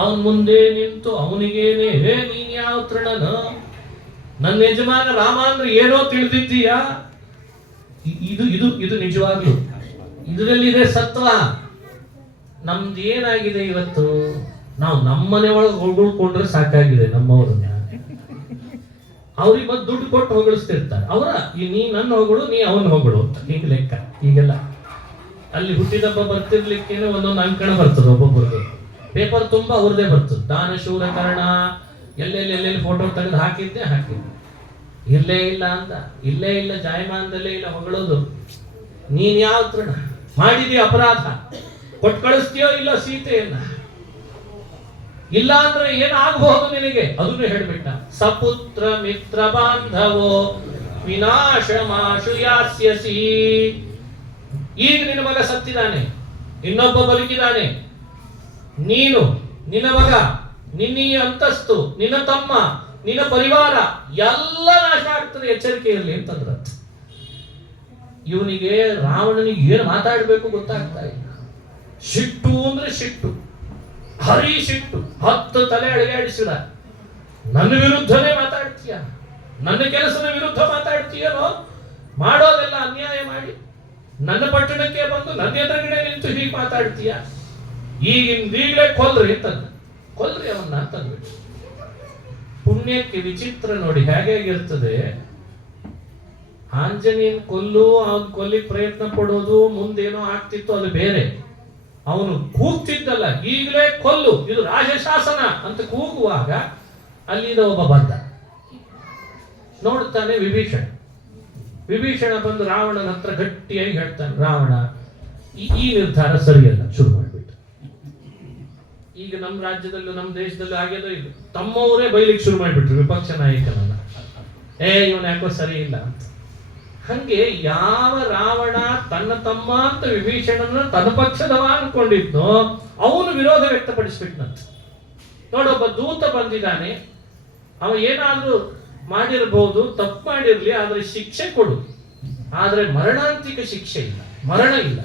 ಅವನ್ ಮುಂದೆ ನಿಂತು ಅವನಿಗೇನೆ ನೀನ್ ಯಾವ ತೃಣನೋ, ನನ್ನ ಯಜಮಾನ ರಾಮ ಅಂದ್ರೆ ಏನೋ ತಿಳಿದಿದ್ದೀಯಾ? ಇದು ಇದು ಇದು ನಿಜವಾಗ್ಲು ಇದರಲ್ಲಿದೆ ಸತ್ವ. ನಮ್ದು ಏನಾಗಿದೆ ಇವತ್ತು, ನಾವು ನಮ್ಮನೆ ಒಳಗೆ ಹೊಗಳ್ಕೊಂಡ್ರೆ ಸಾಕಾಗಿದೆ ನಮ್ಮವ್ರನ್ನ. ಅವ್ರಿಗೆ ಮತ್ತೆ ದುಡ್ಡು ಕೊಟ್ಟು ಹೊಗಳಿಸ್ತಿರ್ತಾರೆ. ನೀ ನನ್ನ ಹೊಗಳು, ನೀ ಅವನ ಹೊಗಳು ಅಂತ ಹಿಂಗ್ ಲೆಕ್ಕ. ಈಗೆಲ್ಲ ಅಲ್ಲಿ ಹುಟ್ಟಿದಬ್ಬ ಬರ್ತಿರ್ಲಿಕ್ಕೇನೆ ಒಂದೊಂದು ಅಂಕಣ ಬರ್ತದೆ ಒಬ್ಬೊಬ್ಬರಿಗೆ. ಪೇಪರ್ ತುಂಬಾ ಅವ್ರದೇ ಬರ್ತದೆ. ದಾನ ಶೂರ ಕರ್ಣ ಎಲ್ಲೆಲ್ಲಿ ಫೋಟೋ ತೆಗೆದು ಹಾಕಿದ್ದೆ. ಇಲ್ಲೇ ಇಲ್ಲ ಅಂದ, ಇಲ್ಲೇ ಇಲ್ಲ ಜಾಯಮಾನದಲ್ಲೇ ಇಲ್ಲ ಹೊಗಳೋದು. ನೀನ್ ಯಾವ ತೃಣ ಮಾಡಿದೀಯ ಅಪರಾಧ, ಕೊಟ್ಟು ಕಳಿಸ್ತೀಯೋ ಇಲ್ಲ ಸೀತೆಯನ್ನ, ಇಲ್ಲ ಅಂದ್ರೆ ಏನಾಗಬಹುದು ನಿನಗೆ ಅದನ್ನು ಹೇಳ್ಬಿಟ್ಟ. ಸಪುತ್ರ ಮಿತ್ರ ಬಾಂಧವೋ ವಿನಾಶಮಾಶು ಯಾಸ್ಯಸಿ. ಈಗ ನಿನ್ನ ಮಗ ಸತ್ತಿದ್ದಾನೆ, ಇನ್ನೊಬ್ಬ ಬದುಕಿದ್ದಾನೆ. ನೀನು, ನಿನ್ನ ಮಗ, ನಿನ್ನ ಅಂತಸ್ತು, ನಿನ್ನ ತಮ್ಮ, ನಿನ್ನ ಪರಿವಾರ ಎಲ್ಲ ನಾಶ ಆಗ್ತದೆ, ಎಚ್ಚರಿಕೆ ಇರಲಿ ಅಂತಂದ್ರ. ಇವನಿಗೆ ರಾವಣನಿಗೆ ಏನು ಮಾತಾಡಬೇಕು ಗೊತ್ತಾಗ್ತಾ ಇಲ್ಲ. ಸಿಟ್ಟು ಅಂದ್ರೆ ಸಿಟ್ಟು, ಹರಿ ಸಿಟ್ಟು. 10 ತಲೆ ಅಳಿಗಾಡಿಸಿದ. ನನ್ನ ವಿರುದ್ಧನೇ ಮಾತಾಡ್ತೀಯ, ನನ್ನ ಕೆಲಸದ ವಿರುದ್ಧ ಮಾತಾಡ್ತೀಯನೋ? ಮಾಡೋದೆಲ್ಲ ಅನ್ಯಾಯ ಮಾಡಿ ನನ್ನ ಪಟ್ಟಣಕ್ಕೆ ಬಂದು ನನ್ನ ಎದುರುಗಡೆ ನಿಂತು ಹೀಗೆ ಮಾತಾಡ್ತೀಯ? ಈಗಿಂದೀಗಲೇ ಕೊಲ್ರಿ ಅಂತಂದ. ಕೊಲ್ರಿ ಅವನ್ನ ಅಂತಂದ್ಬಿಟ್ಟು. ಪುಣ್ಯಕ್ಕೆ ವಿಚಿತ್ರ ನೋಡಿ ಹೇಗಿರ್ತದೆ. ಆಂಜನೇಯನ್ ಅವನ್ ಕೊಲ್ಲಿಕ್ ಪ್ರಯತ್ನ ಪಡೋದು ಮುಂದೇನೋ ಆಗ್ತಿತ್ತು, ಅದು ಬೇರೆ. ಅವನು ಕೂಗ್ತಿದ್ದಲ್ಲ, ಈಗಲೇ ಕೊಲ್ಲು, ಇದು ರಾಜಶಾಸನ ಅಂತ ಕೂಗುವಾಗ ಅಲ್ಲಿದ ಒಬ್ಬ ಬಂದ. ನೋಡ್ತಾನೆ ವಿಭೀಷಣ ಬಂದು ರಾವಣನ ಹತ್ರ ಗಟ್ಟಿಯಾಗಿ ಹೇಳ್ತಾನೆ, ರಾವಣ ಈ ನಿರ್ಧಾರ ಸರಿಯಲ್ಲ, ಶುರು ಮಾಡಿಬಿಟ್ಟು. ಈಗ ನಮ್ಮ ರಾಜ್ಯದಲ್ಲೂ ನಮ್ಮ ದೇಶದಲ್ಲೂ ಆಗ್ಯದೋ ಇಲ್ಲ, ತಮ್ಮವರೇ ಬೈಲಿಕ್ಕೆ ಶುರು ಮಾಡಿಬಿಟ್ರು ವಿಪಕ್ಷ ನಾಯಕನನ್ನ. ಇವನ್ ಯಾಕೋ ಸರಿ ಇಲ್ಲ ಅಂತ. ಹಂಗೆ ಯಾವ ರಾವಣ ತನ್ನ ತಮ್ಮ ಅಂತ ವಿಭೀಷಣನ ತನ್ನ ಪಕ್ಷದವ ಅನ್ಕೊಂಡಿದ್ನೋ ಅವನು ವಿರೋಧ ವ್ಯಕ್ತಪಡಿಸ್ಬಿಟ್ನಂತ. ನೋಡೊಬ್ಬ ದೂತ ಬಂದಿದ್ದಾನೆ, ಅವ ಏನಾದ್ರೂ ಮಾಡಿರಬಹುದು, ತಪ್ಪು ಮಾಡಿರ್ಲಿ, ಆದ್ರೆ ಶಿಕ್ಷೆ ಕೊಡು, ಆದ್ರೆ ಮರಣಾಂತಿಕ ಶಿಕ್ಷೆ ಇಲ್ಲ, ಮರಣ ಇಲ್ಲ.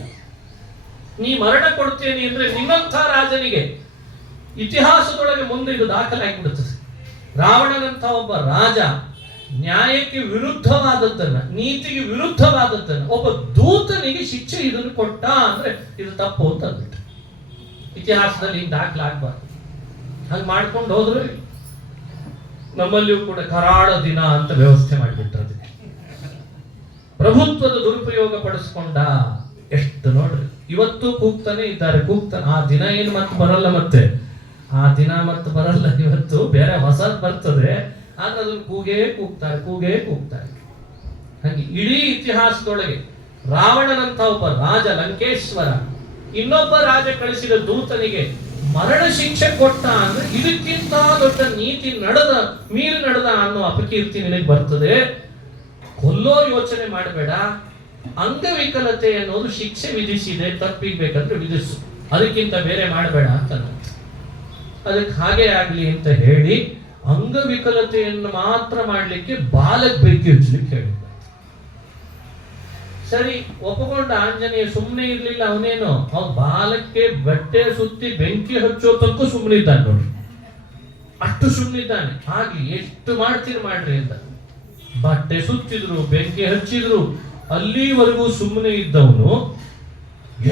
ನೀ ಮರಣ ಕೊಡ್ತೇನೆ ಅಂದ್ರೆ ನಿನ್ನಂಥ ರಾಜನಿಗೆ ಇತಿಹಾಸದೊಳಗೆ ಮುಂದೆ ಇದು ದಾಖಲಾಗಿಬಿಡುತ್ತದೆ. ರಾವಣನಂಥ ಒಬ್ಬ ರಾಜ ನ್ಯಾಯಕ್ಕೆ ವಿರುದ್ಧವಾದದ್ದನ್ನ, ನೀತಿಗೆ ವಿರುದ್ಧವಾದದ್ದನ್ನ ಒಬ್ಬ ದೂತನಿಗೆ ಶಿಕ್ಷೆ ಇದನ್ನು ಕೊಟ್ಟ ಅಂದ್ರೆ ಇದು ತಪ್ಪು ಅಂತ ಅಂದ್ಬಿಟ್ಟು ಇತಿಹಾಸದಲ್ಲಿ ಹಿಂಗೆ ದಾಖಲಾಗಬಾರ್ದು. ಹಂಗೆ ಮಾಡ್ಕೊಂಡು ಹೋದ್ರೆ ನಮ್ಮಲ್ಲಿಯೂ ಕೂಡ ಕರಾಳ ದಿನ ಅಂತ ವ್ಯವಸ್ಥೆ ಮಾಡಿಬಿಟ್ರೆ ಪ್ರಭುತ್ವದ ದುರುಪಯೋಗ ಪಡಿಸ್ಕೊಂಡ. ಎಷ್ಟು ನೋಡ್ರಿ, ಇವತ್ತು ಕೂಗ್ತಾನೆ ಇದ್ದಾರೆ, ಕೂಗ್ತಾನೆ. ಆ ದಿನ ಏನು ಮತ್ತೆ ಬರಲ್ಲ, ಮತ್ತೆ ಆ ದಿನ ಮತ್ತೆ ಬರಲ್ಲ. ಇವತ್ತು ಬೇರೆ ಹೊಸದ್ ಬರ್ತದೆ, ಆದ್ರೆ ಅದನ್ನು ಕೂಗೇ ಕೂಗ್ತಾರೆ. ಹಾಗೆ ಇಡೀ ಇತಿಹಾಸದೊಳಗೆ ರಾವಣನಂತ ಒಬ್ಬ ರಾಜ ಲಂಕೇಶ್ವರ ಇನ್ನೊಬ್ಬ ರಾಜ ಕಳಿಸಿದ ದೂತನಿಗೆ ಮರಣ ಶಿಕ್ಷೆ ಕೊಟ್ಟ ಅಂದ್ರೆ ಇದಕ್ಕಿಂತ ದೊಡ್ಡ ನೀತಿ ಮೀರಿ ನಡೆದ ಅನ್ನೋ ಅಪಕೀರ್ತಿ ನಿನಗೆ ಬರ್ತದೆ. ಕೊಲ್ಲೋ ಯೋಚನೆ ಮಾಡಬೇಡ. ಅಂಗವಿಕಲತೆ ಅನ್ನೋದು ಶಿಕ್ಷೆ ವಿಧಿಸಿದೆ, ತಪ್ಪಿಗೆ ಬೇಕಂದ್ರೆ ವಿಧಿಸು, ಅದಕ್ಕಿಂತ ಬೇರೆ ಮಾಡಬೇಡ ಅಂತ. ಅದಕ್ಕೆ ಹಾಗೆ ಆಗ್ಲಿ ಅಂತ ಹೇಳಿ ಅಂಗವಿಕಲತೆಯನ್ನು ಮಾತ್ರ ಮಾಡ್ಲಿಕ್ಕೆ ಬಾಲಕ್ ಬೆಂಕಿ ಹಚ್ಚಲಿಕ್ಕೆ ಹೇಳಿದ್ದ. ಸರಿ ಒಪ್ಪಕೊಂಡ ಆಂಜನೇಯ, ಸುಮ್ಮನೆ ಇರ್ಲಿಲ್ಲ ಅವನೇನು. ಅವ್ನು ಬಾಲಕ್ಕೆ ಬಟ್ಟೆ ಸುತ್ತಿ ಬೆಂಕಿ ಹಚ್ಚೋ ತನಕ ಸುಮ್ಮನೆ ಇದ್ದಾನೆ ನೋಡಿ, ಅಷ್ಟು ಸುಮ್ಮನಿದ್ದಾನೆ. ಹಾಗೆ ಎಷ್ಟು ಮಾಡ್ತೀರಿ ಮಾಡ್ರಿ ಅಂತ ಬಟ್ಟೆ ಸುತ್ತಿದ್ರು, ಬೆಂಕಿ ಹಚ್ಚಿದ್ರು, ಅಲ್ಲಿವರೆಗೂ ಸುಮ್ಮನೆ ಇದ್ದವನು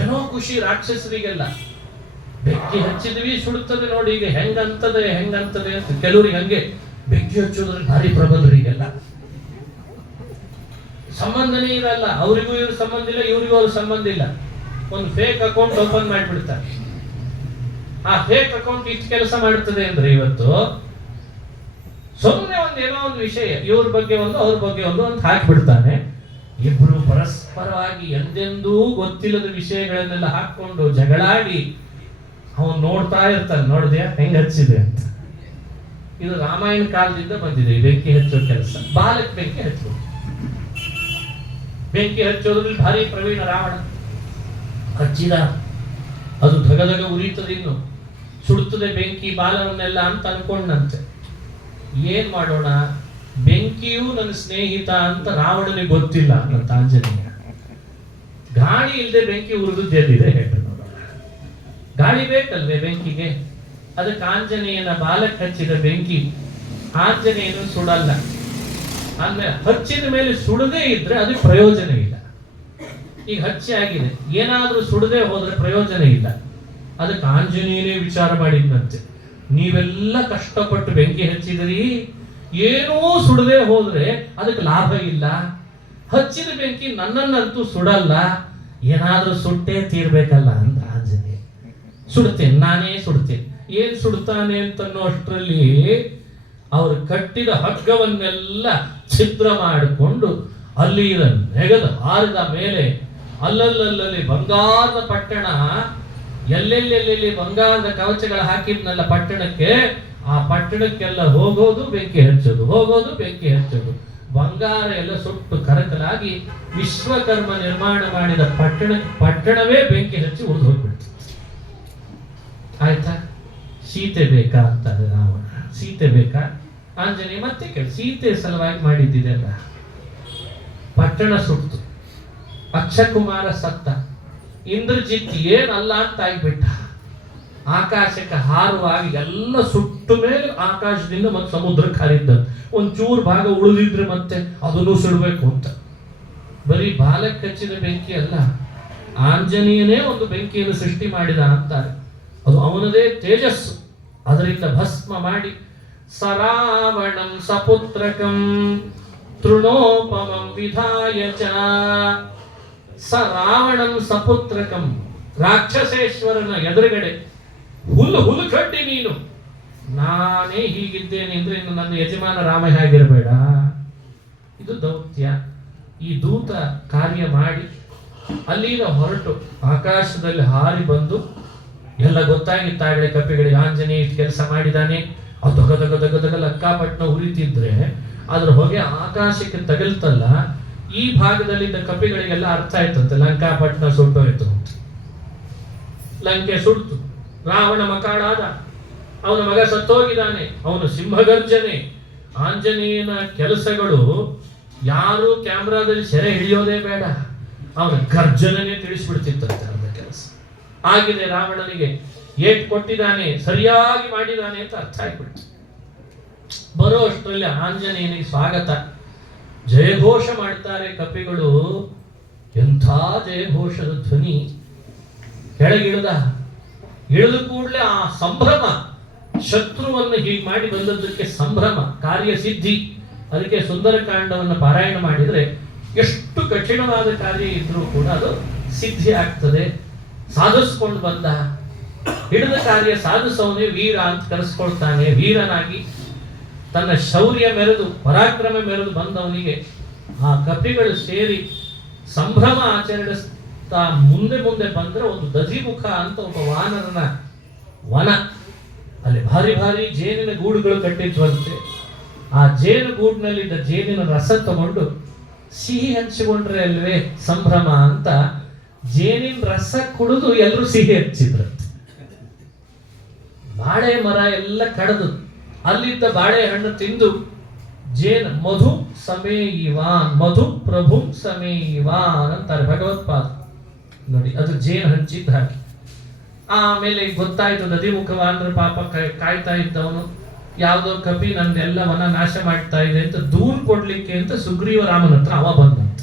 ಏನೋ ಖುಷಿ ರಾಕ್ಷಸರಿಗೆಲ್ಲ. ಬೆಂಕಿ ಹಚ್ಚಿದ್ವಿ ಸುಡುತ್ತದೆ ನೋಡಿ, ಈಗ ಹೆಂಗಂತದೆ ಅಂತ. ಕೆಲವ್ರಿಗೆ ಹಂಗೆ ಬೆಂಕಿ ಹಚ್ಚೋದ್ರಲ್ಲಿ ಭಾರಿ ಪ್ರಬಲರಿಗೆಲ್ಲ ಸಂಬಂಧನೇ ಇರಲ್ಲ, ಅವರಿಗೂ ಇವ್ರ ಸಂಬಂಧ ಇಲ್ಲ, ಇವ್ರಿಗೂ ಅವ್ರ ಸಂಬಂಧ ಇಲ್ಲ. ಒಂದು ಫೇಕ್ ಅಕೌಂಟ್ ಓಪನ್ ಮಾಡಿಬಿಡ್ತಾರೆ. ಆ ಫೇಕ್ ಅಕೌಂಟ್ ಇಷ್ಟು ಕೆಲಸ ಮಾಡುತ್ತದೆ ಅಂದ್ರೆ ಇವತ್ತು ಸುಮ್ಮನೆ ಏನೋ ಒಂದು ವಿಷಯ ಇವ್ರ ಬಗ್ಗೆ ಒಂದು ಅವ್ರ ಬಗ್ಗೆ ಒಂದು ಅಂತ ಹಾಕಿಬಿಡ್ತಾನೆ. ಇಬ್ರು ಪರಸ್ಪರವಾಗಿ ಎಂದೆಂದೂ ಗೊತ್ತಿಲ್ಲದ ವಿಷಯಗಳನ್ನೆಲ್ಲ ಹಾಕೊಂಡು ಜಗಳಾಡಿ ಅವನು ನೋಡ್ತಾ ಇರ್ತಾನೆ, ನೋಡಿದ್ಯಾ ಹೆಂಗ್ ಹಚ್ಚಿದೆ ಅಂತ. ಇದು ರಾಮಾಯಣ ಕಾಲದಿಂದ ಬಂದಿದೆ ಬೆಂಕಿ ಹಚ್ಚೋ ಕೆಲಸ. ಬಾಲಕ್ ಬೆಂಕಿ ಹಚ್ಚೋದ್ರಲ್ಲಿ ಭಾರಿ ಪ್ರವೀಣ ರಾವಣ. ಹಚ್ಚಿದ, ಅದು ಧಗಧಗ ಉರಿಯುತ್ತದೆ. ಇನ್ನು ಸುಡುತ್ತದೆ ಬೆಂಕಿ ಬಾಲವನ್ನೆಲ್ಲ ಅಂತ ಅನ್ಕೊಂಡಂತೆ. ಏನ್ ಮಾಡೋಣ, ಬೆಂಕಿಯೂ ನನ್ನ ಸ್ನೇಹಿತ ಅಂತ ರಾವಣನಿಗೆ ಗೊತ್ತಿಲ್ಲ ಅಂತ ಆಂಜನೇಯ. ಗಾಳಿ ಇಲ್ಲದೆ ಬೆಂಕಿ ಉರಿದುದ್ದೆಲ್ಲಿದೆ ಹೇಳ್ರಿ ನೋಡೋಣ. ಗಾಳಿ ಬೇಕಲ್ವೇ ಬೆಂಕಿಗೆ? ಅದಕ್ಕೆ ಆಂಜನೇಯನ ಬಾಲಕ್ಕೆ ಹಚ್ಚಿದ ಬೆಂಕಿ ಆಂಜನೇಯನು ಸುಡಲ್ಲ. ಅಂದ್ರೆ ಹಚ್ಚಿದ ಮೇಲೆ ಸುಡದೇ ಇದ್ರೆ ಅದಕ್ಕೆ ಪ್ರಯೋಜನ ಇಲ್ಲ. ಈಗ ಹಚ್ಚಿ ಆಗಿದೆ, ಏನಾದ್ರೂ ಸುಡದೆ ಹೋದ್ರೆ ಪ್ರಯೋಜನ ಇಲ್ಲ. ಅದಕ್ಕೆ ಆಂಜನೇಯನೇ ವಿಚಾರ ಮಾಡಿದ್ದಂತೆ, ನೀವೆಲ್ಲ ಕಷ್ಟಪಟ್ಟು ಬೆಂಕಿ ಹಚ್ಚಿದ್ರಿ, ಏನೂ ಸುಡದೆ ಹೋದ್ರೆ ಅದಕ್ಕೆ ಲಾಭ ಇಲ್ಲ. ಹಚ್ಚಿದ ಬೆಂಕಿ ನನ್ನನ್ನಂತೂ ಸುಡಲ್ಲ, ಏನಾದ್ರೂ ಸುಟ್ಟೇ ತೀರ್ಬೇಕಲ್ಲ ಅಂತ ಆಂಜನೇಯ. ಸುಡ್ತೇನೆ, ನಾನೇ ಸುಡ್ತೇನೆ. ಏನ್ ಸುಡ್ತಾನೆ ಅಂತನ್ನೋ ಅಷ್ಟರಲ್ಲಿ ಅವರು ಕಟ್ಟಿದ ಹಗ್ಗವನ್ನೆಲ್ಲ ಛಿದ್ರ ಮಾಡಿಕೊಂಡು ಅಲ್ಲಿ ನೆಗೆದು ಹಾರಿದ ಮೇಲೆ ಅಲ್ಲಲ್ಲಿ ಬಂಗಾರದ ಪಟ್ಟಣ, ಎಲ್ಲೆಲ್ಲೆಲ್ಲಿ ಬಂಗಾರದ ಕವಚಗಳ ಹಾಕಿದ್ನಲ್ಲ ಪಟ್ಟಣಕ್ಕೆ, ಆ ಪಟ್ಟಣಕ್ಕೆಲ್ಲ ಹೋಗೋದು ಬೆಂಕಿ ಹಚ್ಚೋದು, ಹೋಗೋದು ಬೆಂಕಿ ಹಚ್ಚೋದು. ಬಂಗಾರ ಎಲ್ಲ ಸುಟ್ಟು ಕರಕಲಾಗಿ ವಿಶ್ವಕರ್ಮ ನಿರ್ಮಾಣ ಮಾಡಿದ ಪಟ್ಟಣವೇ ಬೆಂಕಿ ಹಚ್ಚಿ ಉಳಿದು ಹೋಗ್ಬಿಡ್ತು. ಆಯ್ತಾ? ಸೀತೆ ಬೇಕಾ ಅಂತಾರೆ ರಾವಣ. ಸೀತೆ ಬೇಕಾ? ಆಂಜನೇಯ ಮತ್ತೆ ಕೇಳಿ, ಸೀತೆ ಸಲುವಾಗಿ ಮಾಡಿದ್ದಿದೆಲ್ಲ. ಪಟ್ಟಣ ಸುಟ್ಟು, ಅಕ್ಷಕುಮಾರ ಸತ್ತ, ಇಂದ್ರಜಿತ್ ಏನಲ್ಲ ಅಂತ ಆಗ್ಬಿಟ್ಟ. ಆಕಾಶಕ್ಕೆ ಹಾರುವಾಗ ಎಲ್ಲ ಸುಟ್ಟು ಮೇಲೆ ಆಕಾಶದಿಂದ ಮತ್ತೆ ಸಮುದ್ರಕ್ಕೆ ಹಾರಿದ್ದ. ಒಂಚೂರು ಭಾಗ ಉಳಿದಿದ್ರೆ ಮತ್ತೆ ಅದನ್ನು ಸುಡಬೇಕು ಅಂತ. ಬರೀ ಬಾಲಕ್ಕೆ ಹಚ್ಚಿದ ಬೆಂಕಿ ಅಲ್ಲ, ಆಂಜನೇಯನೇ ಒಂದು ಬೆಂಕಿಯನ್ನು ಸೃಷ್ಟಿ ಮಾಡಿದ ಅಂತಾರೆ. ಅದು ಅವನದೇ ತೇಜಸ್ಸು. ಅದರಿಂದ ಭಸ್ಮ ಮಾಡಿ ಸರಾವಣಂ ಸಪುತ್ರಕಂ ತೃಣೋಪಮಂ ವಿಧಾಯ ಚ. ಸರಾವಣಂ ಸಪುತ್ರಕಂ, ರಾಕ್ಷಸೇಶ್ವರನ ಎದುರುಗಡೆ ಹುಲ್ಲು ಕಡ್ಡಿ ನೀನು, ನಾನೇ ಹೀಗಿದ್ದೇನೆ ಅಂದ್ರೆ ಇನ್ನು ನನ್ನ ಯಜಮಾನ ರಾಮ ಹೇಗಿರಬೇಡ. ಇದು ದೌತ್ಯ. ಈ ದೂತ ಕಾರ್ಯ ಮಾಡಿ ಅಲ್ಲಿಂದ ಹೊರಟು ಆಕಾಶದಲ್ಲಿ ಹಾರಿ ಬಂದು ಎಲ್ಲ ಗೊತ್ತಾಗಿತ್ತಾಗಲೇ ಕಪಿಗಳಿಗೆ ಆಂಜನೇಯ ಕೆಲಸ ಮಾಡಿದ್ದಾನೆ. ಅದು ದಗ ಲಕ್ಕಾಪಟ್ಟಣ ಉರಿತಿದ್ರೆ ಅದ್ರ ಹೊಗೆ ಆಕಾಶಕ್ಕೆ ತಗಲ್ತಲ್ಲ, ಈ ಭಾಗದಲ್ಲಿದ್ದ ಕಪಿಗಳಿಗೆಲ್ಲ ಅರ್ಥ ಆಯ್ತಂತೆ ಲಂಕಾಪಟ್ಟಣ ಸುಟ್ಟೋಯ್ತು ಅಂತ. ಲಂಕೆ ಸುಡ್ತು, ರಾವಣ ಮಕಾಡಾದ, ಅವನ ಮಗ ಸತ್ತೋಗಿದ್ದಾನೆ, ಅವನು ಸಿಂಹಗರ್ಜನೆ. ಆಂಜನೇಯನ ಕೆಲಸಗಳು ಯಾರು ಕ್ಯಾಮ್ರಾದಲ್ಲಿ ಸೆರೆ ಹಿಡಿಯೋದೇ ಬೇಡ, ಅವನ ಗರ್ಜನೇ ತಿಳಿಸ್ಬಿಡ್ತಿತ್ತಂತೆ ಅವನ ಕೆಲಸ. ಆಗಿದೆ ರಾವಣನಿಗೆ, ಏಟ್ ಕೊಟ್ಟಿದ್ದಾನೆ, ಸರಿಯಾಗಿ ಮಾಡಿದ್ದಾನೆ ಅಂತ ಅರ್ಥ ಆಗ್ಬಿಡ್ತು. ಬರೋ ಅಷ್ಟರಲ್ಲಿ ಆಂಜನೇಯನಿಗೆ ಸ್ವಾಗತ, ಜಯಘೋಷ ಮಾಡ್ತಾರೆ ಕಪಿಗಳು. ಎಂಥ ಜಯಘೋಷದ ಧ್ವನಿ! ಕೆಳಗಿಳಿದ, ಇಳಿದ ಕೂಡಲೇ ಆ ಸಂಭ್ರಮ, ಶತ್ರುವನ್ನು ಹೀಗೆ ಮಾಡಿ ಬಂದದ್ದಕ್ಕೆ ಸಂಭ್ರಮ, ಕಾರ್ಯಸಿದ್ಧಿ. ಅದಕ್ಕೆ ಸುಂದರಕಾಂಡವನ್ನು ಪಾರಾಯಣ ಮಾಡಿದರೆ ಎಷ್ಟು ಕಠಿಣವಾದ ಕಾರ್ಯ ಇದ್ರೂ ಕೂಡ ಅದು ಸಿದ್ಧಿ ಆಗ್ತದೆ. ಸಾಧಿಸ್ಕೊಂಡು ಬಂದ, ಹಿಡಿದ ಕಾರ್ಯ ಸಾಧಿಸೋನೇ ವೀರ ಅಂತ ಕರೆಸ್ಕೊಳ್ತಾನೆ. ವೀರನಾಗಿ ತನ್ನ ಶೌರ್ಯ ಮೆರೆದು ಪರಾಕ್ರಮ ಮೆರೆದು ಬಂದವನಿಗೆ ಆ ಕಪಿಗಳು ಸೇರಿ ಸಂಭ್ರಮ ಆಚರಿಸ್ತಾ ಮುಂದೆ ಬಂದ್ರೆ ಒಂದು ದಧಿಮುಖ ಅಂತ ಒಬ್ಬ ವಾನರನ ವನ, ಅಲ್ಲಿ ಭಾರಿ ಭಾರಿ ಜೇನಿನ ಗೂಡುಗಳು ಕಟ್ಟಿದ್ವಂತೆ. ಆ ಜೇನು ಗೂಡಿನಲ್ಲಿದ್ದ ಜೇನಿನ ರಸ ತಗೊಂಡು ಸಿಹಿ ಹಂಚಿಕೊಂಡ್ರೆ ಅಲ್ವೇ ಸಂಭ್ರಮ ಅಂತ ಜೇನಿನ ರಸ ಕುಡಿದು ಎಲ್ಲರೂ ಸಿಹಿ ಹಚ್ಚಿದ್ರಂತೆ. ಬಾಳೆ ಮರ ಎಲ್ಲ ಕಡಿದು ಅಲ್ಲಿದ್ದ ಬಾಳೆಹಣ್ಣು ತಿಂದು ಜೇನು ಮಧು ಸಮೇಯಿವಾನ್, ಮಧು ಪ್ರಭು ಸಮೇಯಿವಾನ್ ಅಂತಾರೆ ಭಗವತ್ಪಾದ. ನೋಡಿ, ಅದು ಜೇನು ಹಂಚಿದ್ದ ಹಾಗೆ. ಆಮೇಲೆ ಗೊತ್ತಾಯ್ತು ನದಿಮುಖವಾದ್ರೆ ಪಾಪ ಕಾಯ್ತಾ ಇದ್ದವನು ಯಾವುದೋ ಕಪಿ ನಂದೆಲ್ಲವನ್ನ ನಾಶ ಮಾಡ್ತಾ ಇದೆ ಅಂತ ದೂರು ಕೊಡ್ಲಿಕ್ಕೆ ಅಂತ ಸುಗ್ರೀವ ರಾಮನ ಹತ್ರ ಅವ ಬಂದಂತ.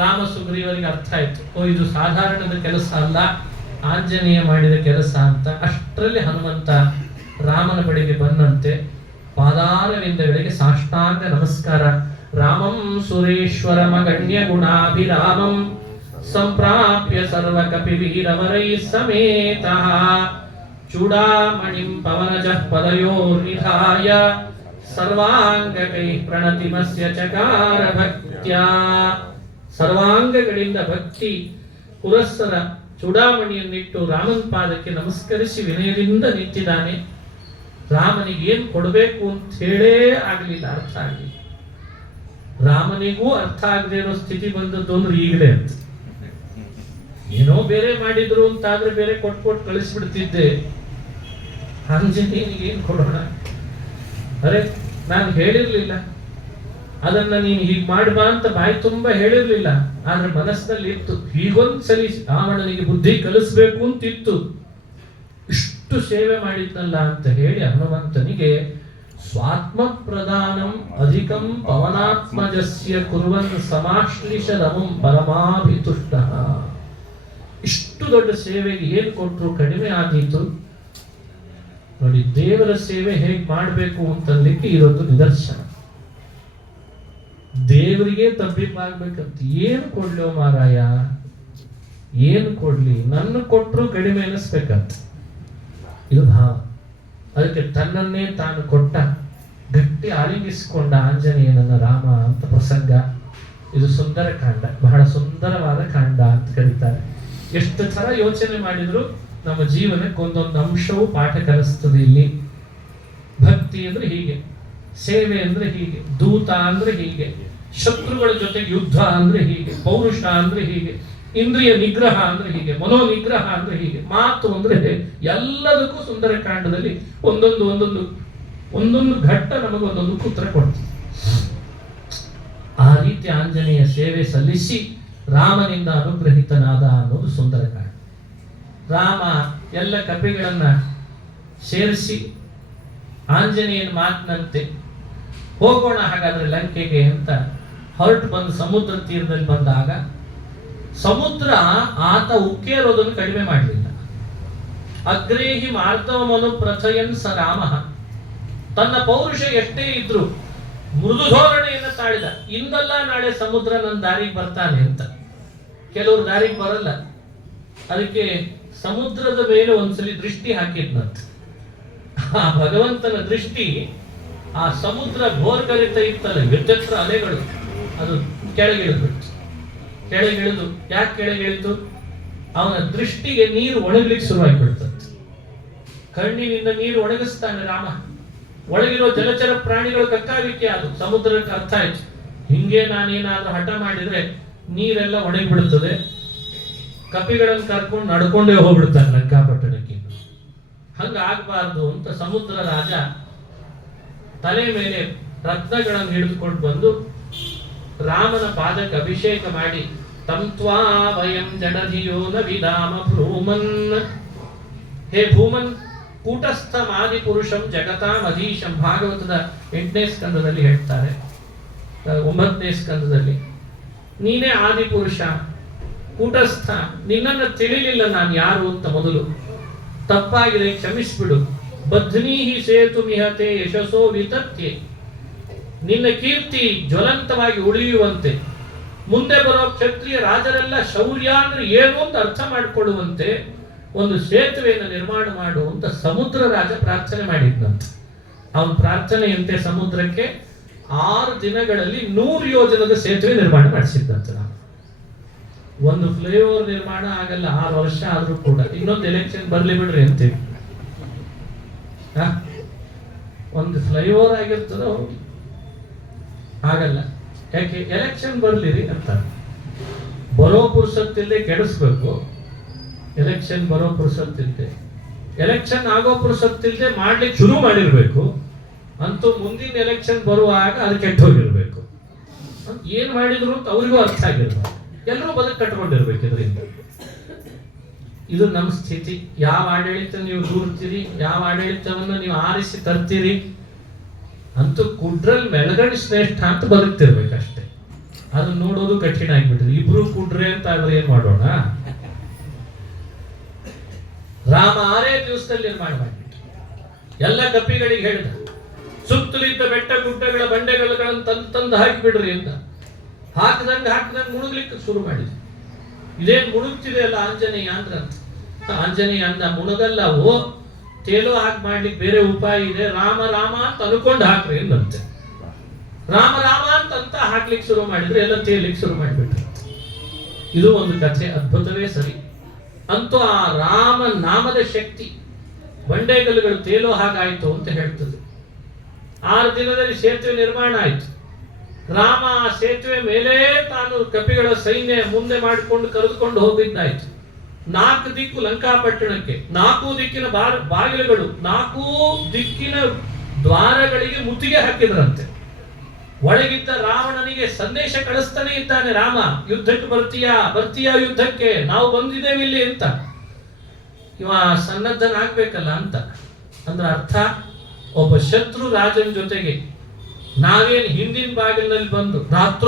ರಾಮ ಸುಗ್ರೀವರಿಗೆ ಅರ್ಥ ಆಯ್ತು, ಓ ಇದು ಸಾಧಾರಣದ ಕೆಲಸ ಅಲ್ಲ, ಆಂಜನೇಯ ಮಾಡಿದ ಕೆಲಸ ಅಂತ. ಅಷ್ಟರಲ್ಲಿ ಹನುಮಂತ ರಾಮನ ಬಳಿಗೆ ಬಂದಂತೆ ಪಾದಾರವಿಂದಗಳಿಗೆ ಸಾಷ್ಟಾಂಗ ನಮಸ್ಕಾರ. ರಾಮಂ ಸುರೇಶ್ವರಮ ಗಣ್ಯ ಗುಣಾಭಿರಾಮಂ ಸಂಪ್ರಾಪ್ಯ ಸರ್ವ ಕಪಿ ವೀರವರೈ ಸಮೇತಃ ಚೂಡಾಮಣಿಂ ಪವನಜಃ ಪದಯೋರ್ನಿಧಾಯ ಸರ್ವಾಂಗಕೈ ಪ್ರಣತಿಮಸ್ಯ ಚಕಾರ ಭಕ್ತ್ಯಾ. ಸರ್ವಾಂಗಗಳಿಂದ ಭಕ್ತಿ ಪುರಸ್ಸರ ಚೂಡಾಮಣಿಯನ್ನಿಟ್ಟು ರಾಮನ ಪಾದಕ್ಕೆ ನಮಸ್ಕರಿಸಿ ವಿನಯದಿಂದ ನಿಂತಿದ್ದಾನೆ. ರಾಮನಿಗೆ ಏನ್ ಕೊಡಬೇಕು ಅಂತ ಹೇಳೇ ಆಗ್ಲಿಲ್ಲ, ಅರ್ಥ ಆಗಲಿಲ್ಲ. ರಾಮನಿಗೂ ಅರ್ಥ ಆಗದೆ ಇರೋ ಸ್ಥಿತಿ ಬಂದದ್ದು ಅಂದ್ರೆ ಈಗಲೇ ಅಂತ. ಏನೋ ಬೇರೆ ಮಾಡಿದ್ರು ಅಂತಾದ್ರೆ ಬೇರೆ ಕೊಟ್ಟು ಕಳಿಸ್ಬಿಡ್ತಿದ್ದೆ. ಆಂಜನೇಯನಿಗೆ ಏನು ಕೊಡೋಣ? ಅರೆ, ನಾನು ಹೇಳಿರ್ಲಿಲ್ಲ ಅದನ್ನ ನೀನು ಹೀಗೆ ಮಾಡ್ಬಾ ಅಂತ ಬಾಯಿ ತುಂಬಾ ಹೇಳಿರ್ಲಿಲ್ಲ, ಆದ್ರೆ ಮನಸ್ಸಿನಲ್ಲಿ ಇತ್ತು. ಹೀಗೊಂದ್ಸಲಿ ರಾವಣನಿಗೆ ಬುದ್ಧಿ ಕಲಿಸ್ಬೇಕು ಅಂತಿತ್ತು. ಇಷ್ಟು ಸೇವೆ ಮಾಡಿದ್ನಲ್ಲ ಅಂತ ಹೇಳಿ ಹನುಮಂತನಿಗೆ ಸ್ವಾತ್ಮ ಪ್ರದಾನಂ ಅಧಿಕಂ ಪವನಾತ್ಮಜಸ್ಯ ಕುರ್ವನ್ ಸಮಾಶ್ಲಿಷದಮಂ ಪರಮಾಭಿತುಷ್ಟ. ಇಷ್ಟು ದೊಡ್ಡ ಸೇವೆಗೆ ಏನ್ ಕೊಟ್ಟರು ಕಡಿಮೆ ಆದೀತು ನೋಡಿ. ದೇವರ ಸೇವೆ ಹೇಗೆ ಮಾಡಬೇಕು ಅಂತನ್ಲಿಕ್ಕೆ ಇದೊಂದು ನಿದರ್ಶನ. ದೇವರಿಗೆ ತಬ್ಬಿಬ್ಬಾಗ್ಬೇಕಂತ ಏನು ಕೊಡ್ಲೋ ಮಾರಾಯ, ಏನು ಕೊಡ್ಲಿ, ನನ್ನ ಕೊಟ್ಟರು ಕಡಿಮೆ ಅನಿಸ್ಬೇಕಂತ ಇದು ಭಾವ. ಅದಕ್ಕೆ ತನ್ನನ್ನೇ ತಾನು ಕೊಟ್ಟ, ಗಟ್ಟಿ ಆಲಿಂಗಿಸಿಕೊಂಡ ಆಂಜನೇಯನನ್ನ ರಾಮ ಅಂತ ಪ್ರಸಂಗ. ಇದು ಸುಂದರ ಕಾಂಡ, ಬಹಳ ಸುಂದರವಾದ ಕಾಂಡ ಅಂತ ಕರೀತಾರೆ. ಎಷ್ಟು ತರ ಯೋಚನೆ ಮಾಡಿದ್ರು ನಮ್ಮ ಜೀವನಕ್ಕೆ ಒಂದೊಂದು ಅಂಶವು ಪಾಠ ಕಲಿಸ್ತದೆ. ಇಲ್ಲಿ ಭಕ್ತಿ ಅಂದ್ರೆ ಹೀಗೆ, ಸೇವೆ ಅಂದ್ರೆ ಹೀಗೆ, ದೂತ ಅಂದ್ರೆ ಹೀಗೆ, ಶತ್ರುಗಳ ಜೊತೆಗೆ ಯುದ್ಧ ಅಂದ್ರೆ ಹೀಗೆ, ಪೌರುಷ ಅಂದ್ರೆ ಹೀಗೆ, ಇಂದ್ರಿಯ ನಿಗ್ರಹ ಅಂದ್ರೆ ಹೀಗೆ, ಮನೋ ನಿಗ್ರಹ ಅಂದ್ರೆ ಹೀಗೆ, ಮಾತು ಅಂದ್ರೆ ಎಲ್ಲದಕ್ಕೂ ಸುಂದರಕಾಂಡದಲ್ಲಿ ಒಂದೊಂದು ಒಂದೊಂದು ಒಂದೊಂದು ಘಟ್ಟ ನಮಗೆ ಒಂದೊಂದು ಉತ್ತರ ಕೊಡ್ತದೆ. ಆ ರೀತಿ ಆಂಜನೇಯ ಸೇವೆ ಸಲ್ಲಿಸಿ ರಾಮನಿಂದ ಅನುಗ್ರಹಿತನಾದ ಅನ್ನೋದು ಸುಂದರಕಾಂಡ. ರಾಮ ಎಲ್ಲ ಕಪಿಗಳನ್ನ ಸೇರಿಸಿ ಆಂಜನೇಯನ ಮಾತಿನಂತೆ ಹೋಗೋಣ ಹಾಗಾದ್ರೆ ಲಂಕೆಗೆ ಅಂತ ಹೊರಟು ಬಂದು ಸಮುದ್ರ ತೀರದಲ್ಲಿ ಬಂದಾಗ ಸಮುದ್ರ ಆತ ಉಕ್ಕೇರೋದನ್ನು ಕಡಿಮೆ ಮಾಡಲಿಲ್ಲ. ಅಗ್ರೇಹಿ ಮಾರ್ದವಮನು ಪ್ರಥಯನ್ ಸ ರಾಮ. ತನ್ನ ಪೌರುಷ ಎಷ್ಟೇ ಇದ್ರು ಮೃದು ಧೋರಣೆಯನ್ನು ತಾಳಿದ. ಇಂದಲ್ಲ ನಾಳೆ ಸಮುದ್ರ ನನ್ನ ದಾರಿಗೆ ಬರ್ತಾನೆ ಅಂತ. ಕೆಲವರು ದಾರಿಗೆ ಬರಲ್ಲ, ಅದಕ್ಕೆ ಸಮುದ್ರದ ಮೇಲೆ ಒಂದ್ಸಲಿ ದೃಷ್ಟಿ ಹಾಕಿದ್ನಂತ. ಆ ಭಗವಂತನ ದೃಷ್ಟಿ ಆ ಸಮುದ್ರ ಘೋರ್ಗರಿತ ಇತ್ತಲ್ಲ, ವಿಚಿತ್ರ ಅಲೆಗಳು, ಅದು ಕೆಳಗಿಳಿದ್ಬಿಟ್ಟು. ಕೆಳಗಿಳಿದು ಯಾಕೆ ಕೆಳಗಿಳಿದು? ಅವನ ದೃಷ್ಟಿಗೆ ನೀರು ಒಣಗ್ಲಿಕ್ಕೆ ಶುರುವಾಗಿಬಿಡ್ತಂತೆ. ಕಣ್ಣಿನಿಂದ ನೀರು ಒಣಗಿಸ್ತಾನೆ ರಾಮ. ಒಳಗಿರೋ ಜಲಚರ ಪ್ರಾಣಿಗಳು ಕಕ್ಕಾಲಿಕ್ಕೆ ಅದು ಸಮುದ್ರಕ್ಕೆ ಅರ್ಥ ಆಯ್ತು. ಹಿಂಗೆ ನಾನೇನಾದ್ರೂ ಹಠ ಮಾಡಿದ್ರೆ ನೀರೆಲ್ಲ ಒಣಗಿಬಿಡುತ್ತದೆ, ಕಪಿಗಳನ್ನು ಕರ್ಕೊಂಡು ನಡ್ಕೊಂಡೇ ಹೋಗ್ಬಿಡ್ತಾನೆ ಲಂಕಾಪಟ್ಟಣಕ್ಕೆ. ಹಂಗಾಗಬಾರ್ದು ಅಂತ ಸಮುದ್ರ ರಾಜ ತಲೆ ಮೇಲೆ ರತ್ನಗಳನ್ನು ಹಿಡಿದುಕೊಂಡು ಬಂದು ರಾಮನ ಪಾದಕ್ಕೆ ಅಭಿಷೇಕ ಮಾಡಿ ತಂತ್ವಾ ವಯಂ ಜಡಧಿಯೋ ನ ವಿಧಾಮ ಭ್ರೂಮನ್. ಹೇ ಭೂಮನ್, ಕೂಟಸ್ಥ ಮಾದಿ ಪುರುಷಂ ಜಗತಾಂ ಅಧೀಶಂ. ಭಾಗವತದ 8ನೇ ಸ್ಕಂದದಲ್ಲಿ ಹೇಳ್ತಾರೆ, 9ನೇ ಸ್ಕಂದದಲ್ಲಿ, ನೀನೇ ಆದಿ ಪುರುಷ, ಕೂಟಸ್ಥ, ನಿನ್ನನ್ನು ತಿಳಿಲಿಲ್ಲ ನಾನು ಯಾರು ಅಂತ ಮೊದಲು. ತಪ್ಪಾಗಿದೆ, ಕ್ಷಮಿಸ್ಬಿಡು. ಬಧ್ನೀಹಿ ಸೇತು ಮಿಹತೆ ಯಶಸ್ಸೋ ವಿತತ್ಯೆ. ನಿನ್ನ ಕೀರ್ತಿ ಜ್ವಲಂತವಾಗಿ ಉಳಿಯುವಂತೆ, ಮುಂದೆ ಬರೋ ಕ್ಷತ್ರಿಯ ರಾಜರೆಲ್ಲ ಶೌರ್ಯ ಅಂದ್ರೆ ಏನು ಅಂತ ಅರ್ಥ ಮಾಡಿಕೊಳ್ಳುವಂತೆ ಒಂದು ಸೇತುವೆಯನ್ನು ನಿರ್ಮಾಣ ಮಾಡುವಂತ ಸಮುದ್ರ ರಾಜ ಪ್ರಾರ್ಥನೆ ಮಾಡಿದ್ನಂತೆ. ಅವನ ಪ್ರಾರ್ಥನೆಯಂತೆ ಸಮುದ್ರಕ್ಕೆ 6 ದಿನಗಳಲ್ಲಿ 100 ಯೋಜನದ ಸೇತುವೆ ನಿರ್ಮಾಣ ಮಾಡಿಸಿದ್ದಂತೆ. ನಾವು ಒಂದು ಫ್ಲೈಓವರ್ ನಿರ್ಮಾಣ ಆಗಲ್ಲ 6 ವರ್ಷ ಆದ್ರೂ ಕೂಡ. ಇನ್ನೊಂದು ಎಲೆಕ್ಷನ್ ಬರ್ಲಿ ಬಿಡ್ರಿ ಅಂತೀವಿ. ಒಂದು ಫ್ಲೈಓವರ್ ಆಗಿರ್ತದ ಆಗಲ್ಲ. ಯಾಕೆ? ಎಲೆಕ್ಷನ್ ಬರ್ಲಿರಿ ಅಂತ. ಬರೋ ಪುರುಸತ್ತಿಲ್ಲದೆ ಕೆಡಿಸ್ಬೇಕು. ಎಲೆಕ್ಷನ್ ಬರೋ ಪುರುಸತ್ತಿಲ್ಲದೆ, ಎಲೆಕ್ಷನ್ ಆಗೋ ಪುರುಸತ್ತಿಲ್ಲದೆ ಮಾಡ್ಲಿಕ್ಕೆ ಶುರು ಮಾಡಿರ್ಬೇಕು. ಅಂತೂ ಮುಂದಿನ ಎಲೆಕ್ಷನ್ ಬರುವಾಗ ಅದು ಕೆಟ್ಟ ಹೋಗಿರ್ಬೇಕು. ಏನ್ ಮಾಡಿದ್ರು ಅಂತ ಅವ್ರಿಗೂ ಅರ್ಥ ಆಗಿರ್ಬೇಕು. ಎಲ್ಲರೂ ಬದುಕು ಕಟ್ಕೊಂಡಿರ್ಬೇಕು ಇದರಿಂದ. ಇದು ನಮ್ಮ ಸ್ಥಿತಿ. ಯಾವ ಆಡಳಿತ ನೀವು ದೂರ್ತೀರಿ, ಯಾವ ಆಡಳಿತವನ್ನು ನೀವು ಆರಿಸಿ ತರ್ತೀರಿ, ಅಂತೂ ಕುಡ್ರಲ್ಲಿ ಮೆಲಗಡೆ ಶ್ರೇಷ್ಠ ಅಂತ ಬದುಕ್ತಿರ್ಬೇಕಷ್ಟೇ. ಅದನ್ನ ನೋಡೋದು ಕಠಿಣ ಆಗಿಬಿಟ್ರಿ. ಇಬ್ರು ಕುಡ್ರೆ ಅಂತ ಆದ್ರೆ ಏನ್ ಮಾಡೋಣ? ರಾಮ 6 ದಿವಸದಲ್ಲಿ ನಿರ್ಮಾಣ ಮಾಡಿಬಿಟ್ಟು ಎಲ್ಲ ಕಪಿಗಳಿಗೆ ಹೇಳಿದ, ಸುತ್ತಲಿದ್ದ ಬೆಟ್ಟ ಗುಡ್ಡಗಳ ಬಂಡೆಗಳನ್ನು ತಂದು ಹಾಕಿಬಿಡ್ರಿ ಅಂತ. ಹಾಕ್ದಂಗೆ ಮುಳುಗ್ಲಿಕ್ಕೆ ಶುರು ಮಾಡಿದ್ರು. ಇದೇನ್ ಮುಳುಗ್ತಿದೆ ಅಲ್ಲ ಆಂಜನೇಯ ಅಂದ್ರ. ಆಂಜನೇಯ ಅಂದ, ಮುಳುಗಲ್ಲವೋ, ತೇಲೋ ಹಾಕಿ ಮಾಡ್ಲಿಕ್ಕೆ ಬೇರೆ ಉಪಾಯ ಇದೆ, ರಾಮ ರಾಮ ಅಂತ ಅನ್ಕೊಂಡು ಹಾಕ್ರಿ ಎಂದಂತೆ. ರಾಮ ರಾಮ ಅಂತ ಹಾಕ್ಲಿಕ್ಕೆ ಶುರು ಮಾಡಿದ್ರೆ ಎಲ್ಲ ತೇಲಿಕ್ಕೆ ಶುರು ಮಾಡಿಬಿಟ್ರು. ಇದು ಒಂದು ಕಥೆ, ಅದ್ಭುತವೇ ಸರಿ. ಅಂತೂ ಆ ರಾಮ ನಾಮದ ಶಕ್ತಿ ಬಂಡೆಗಲ್ಲುಗಳು ತೇಲೋ ಹಾಗಾಯ್ತು ಅಂತ ಹೇಳ್ತದೆ. 6 ದಿನದಲ್ಲಿ ಸೇತುವೆ ನಿರ್ಮಾಣ ಆಯ್ತು. ರಾಮ ಆ ಸೇತುವೆ ಮೇಲೆ ತಾನು ಕಪಿಗಳ ಸೈನ್ಯ ಮುಂದೆ ಮಾಡಿಕೊಂಡು ಕರೆದುಕೊಂಡು ಹೋಗಿದ್ದಾಯ್ತು. 4 ದಿಕ್ಕು ಲಂಕಾಪಟ್ಟಣಕ್ಕೆ, 4 ದಿಕ್ಕಿನ ಬಾಗಿಲುಗಳು, 4 ದಿಕ್ಕಿನ ದ್ವಾರಗಳಿಗೆ ಮುತ್ತಿಗೆ ಹಾಕಿದ್ರಂತೆ. ಒಳಗಿದ್ದ ರಾವಣನಿಗೆ ಸಂದೇಶ ಕಳಿಸ್ತಾನೆ ಇದ್ದಾನೆ ರಾಮ, ಯುದ್ಧಕ್ಕೆ ಬರ್ತೀಯಾ ಯುದ್ಧಕ್ಕೆ, ನಾವು ಬಂದಿದ್ದೇವೆ ಇಲ್ಲಿ ಅಂತ. ಇವ ಸನ್ನದ್ಧನಾಗ್ಬೇಕಲ್ಲ ಅಂತ. ಅಂದ್ರೆ ಅರ್ಥ, ಒಬ್ಬ ಶತ್ರು ರಾಜನ ಜೊತೆಗೆ ನಾವೇನು ಹಿಂದಿನ ಬಾಗಿಲಿನಲ್ಲಿ ಬಂದು ರಾತ್ರಿ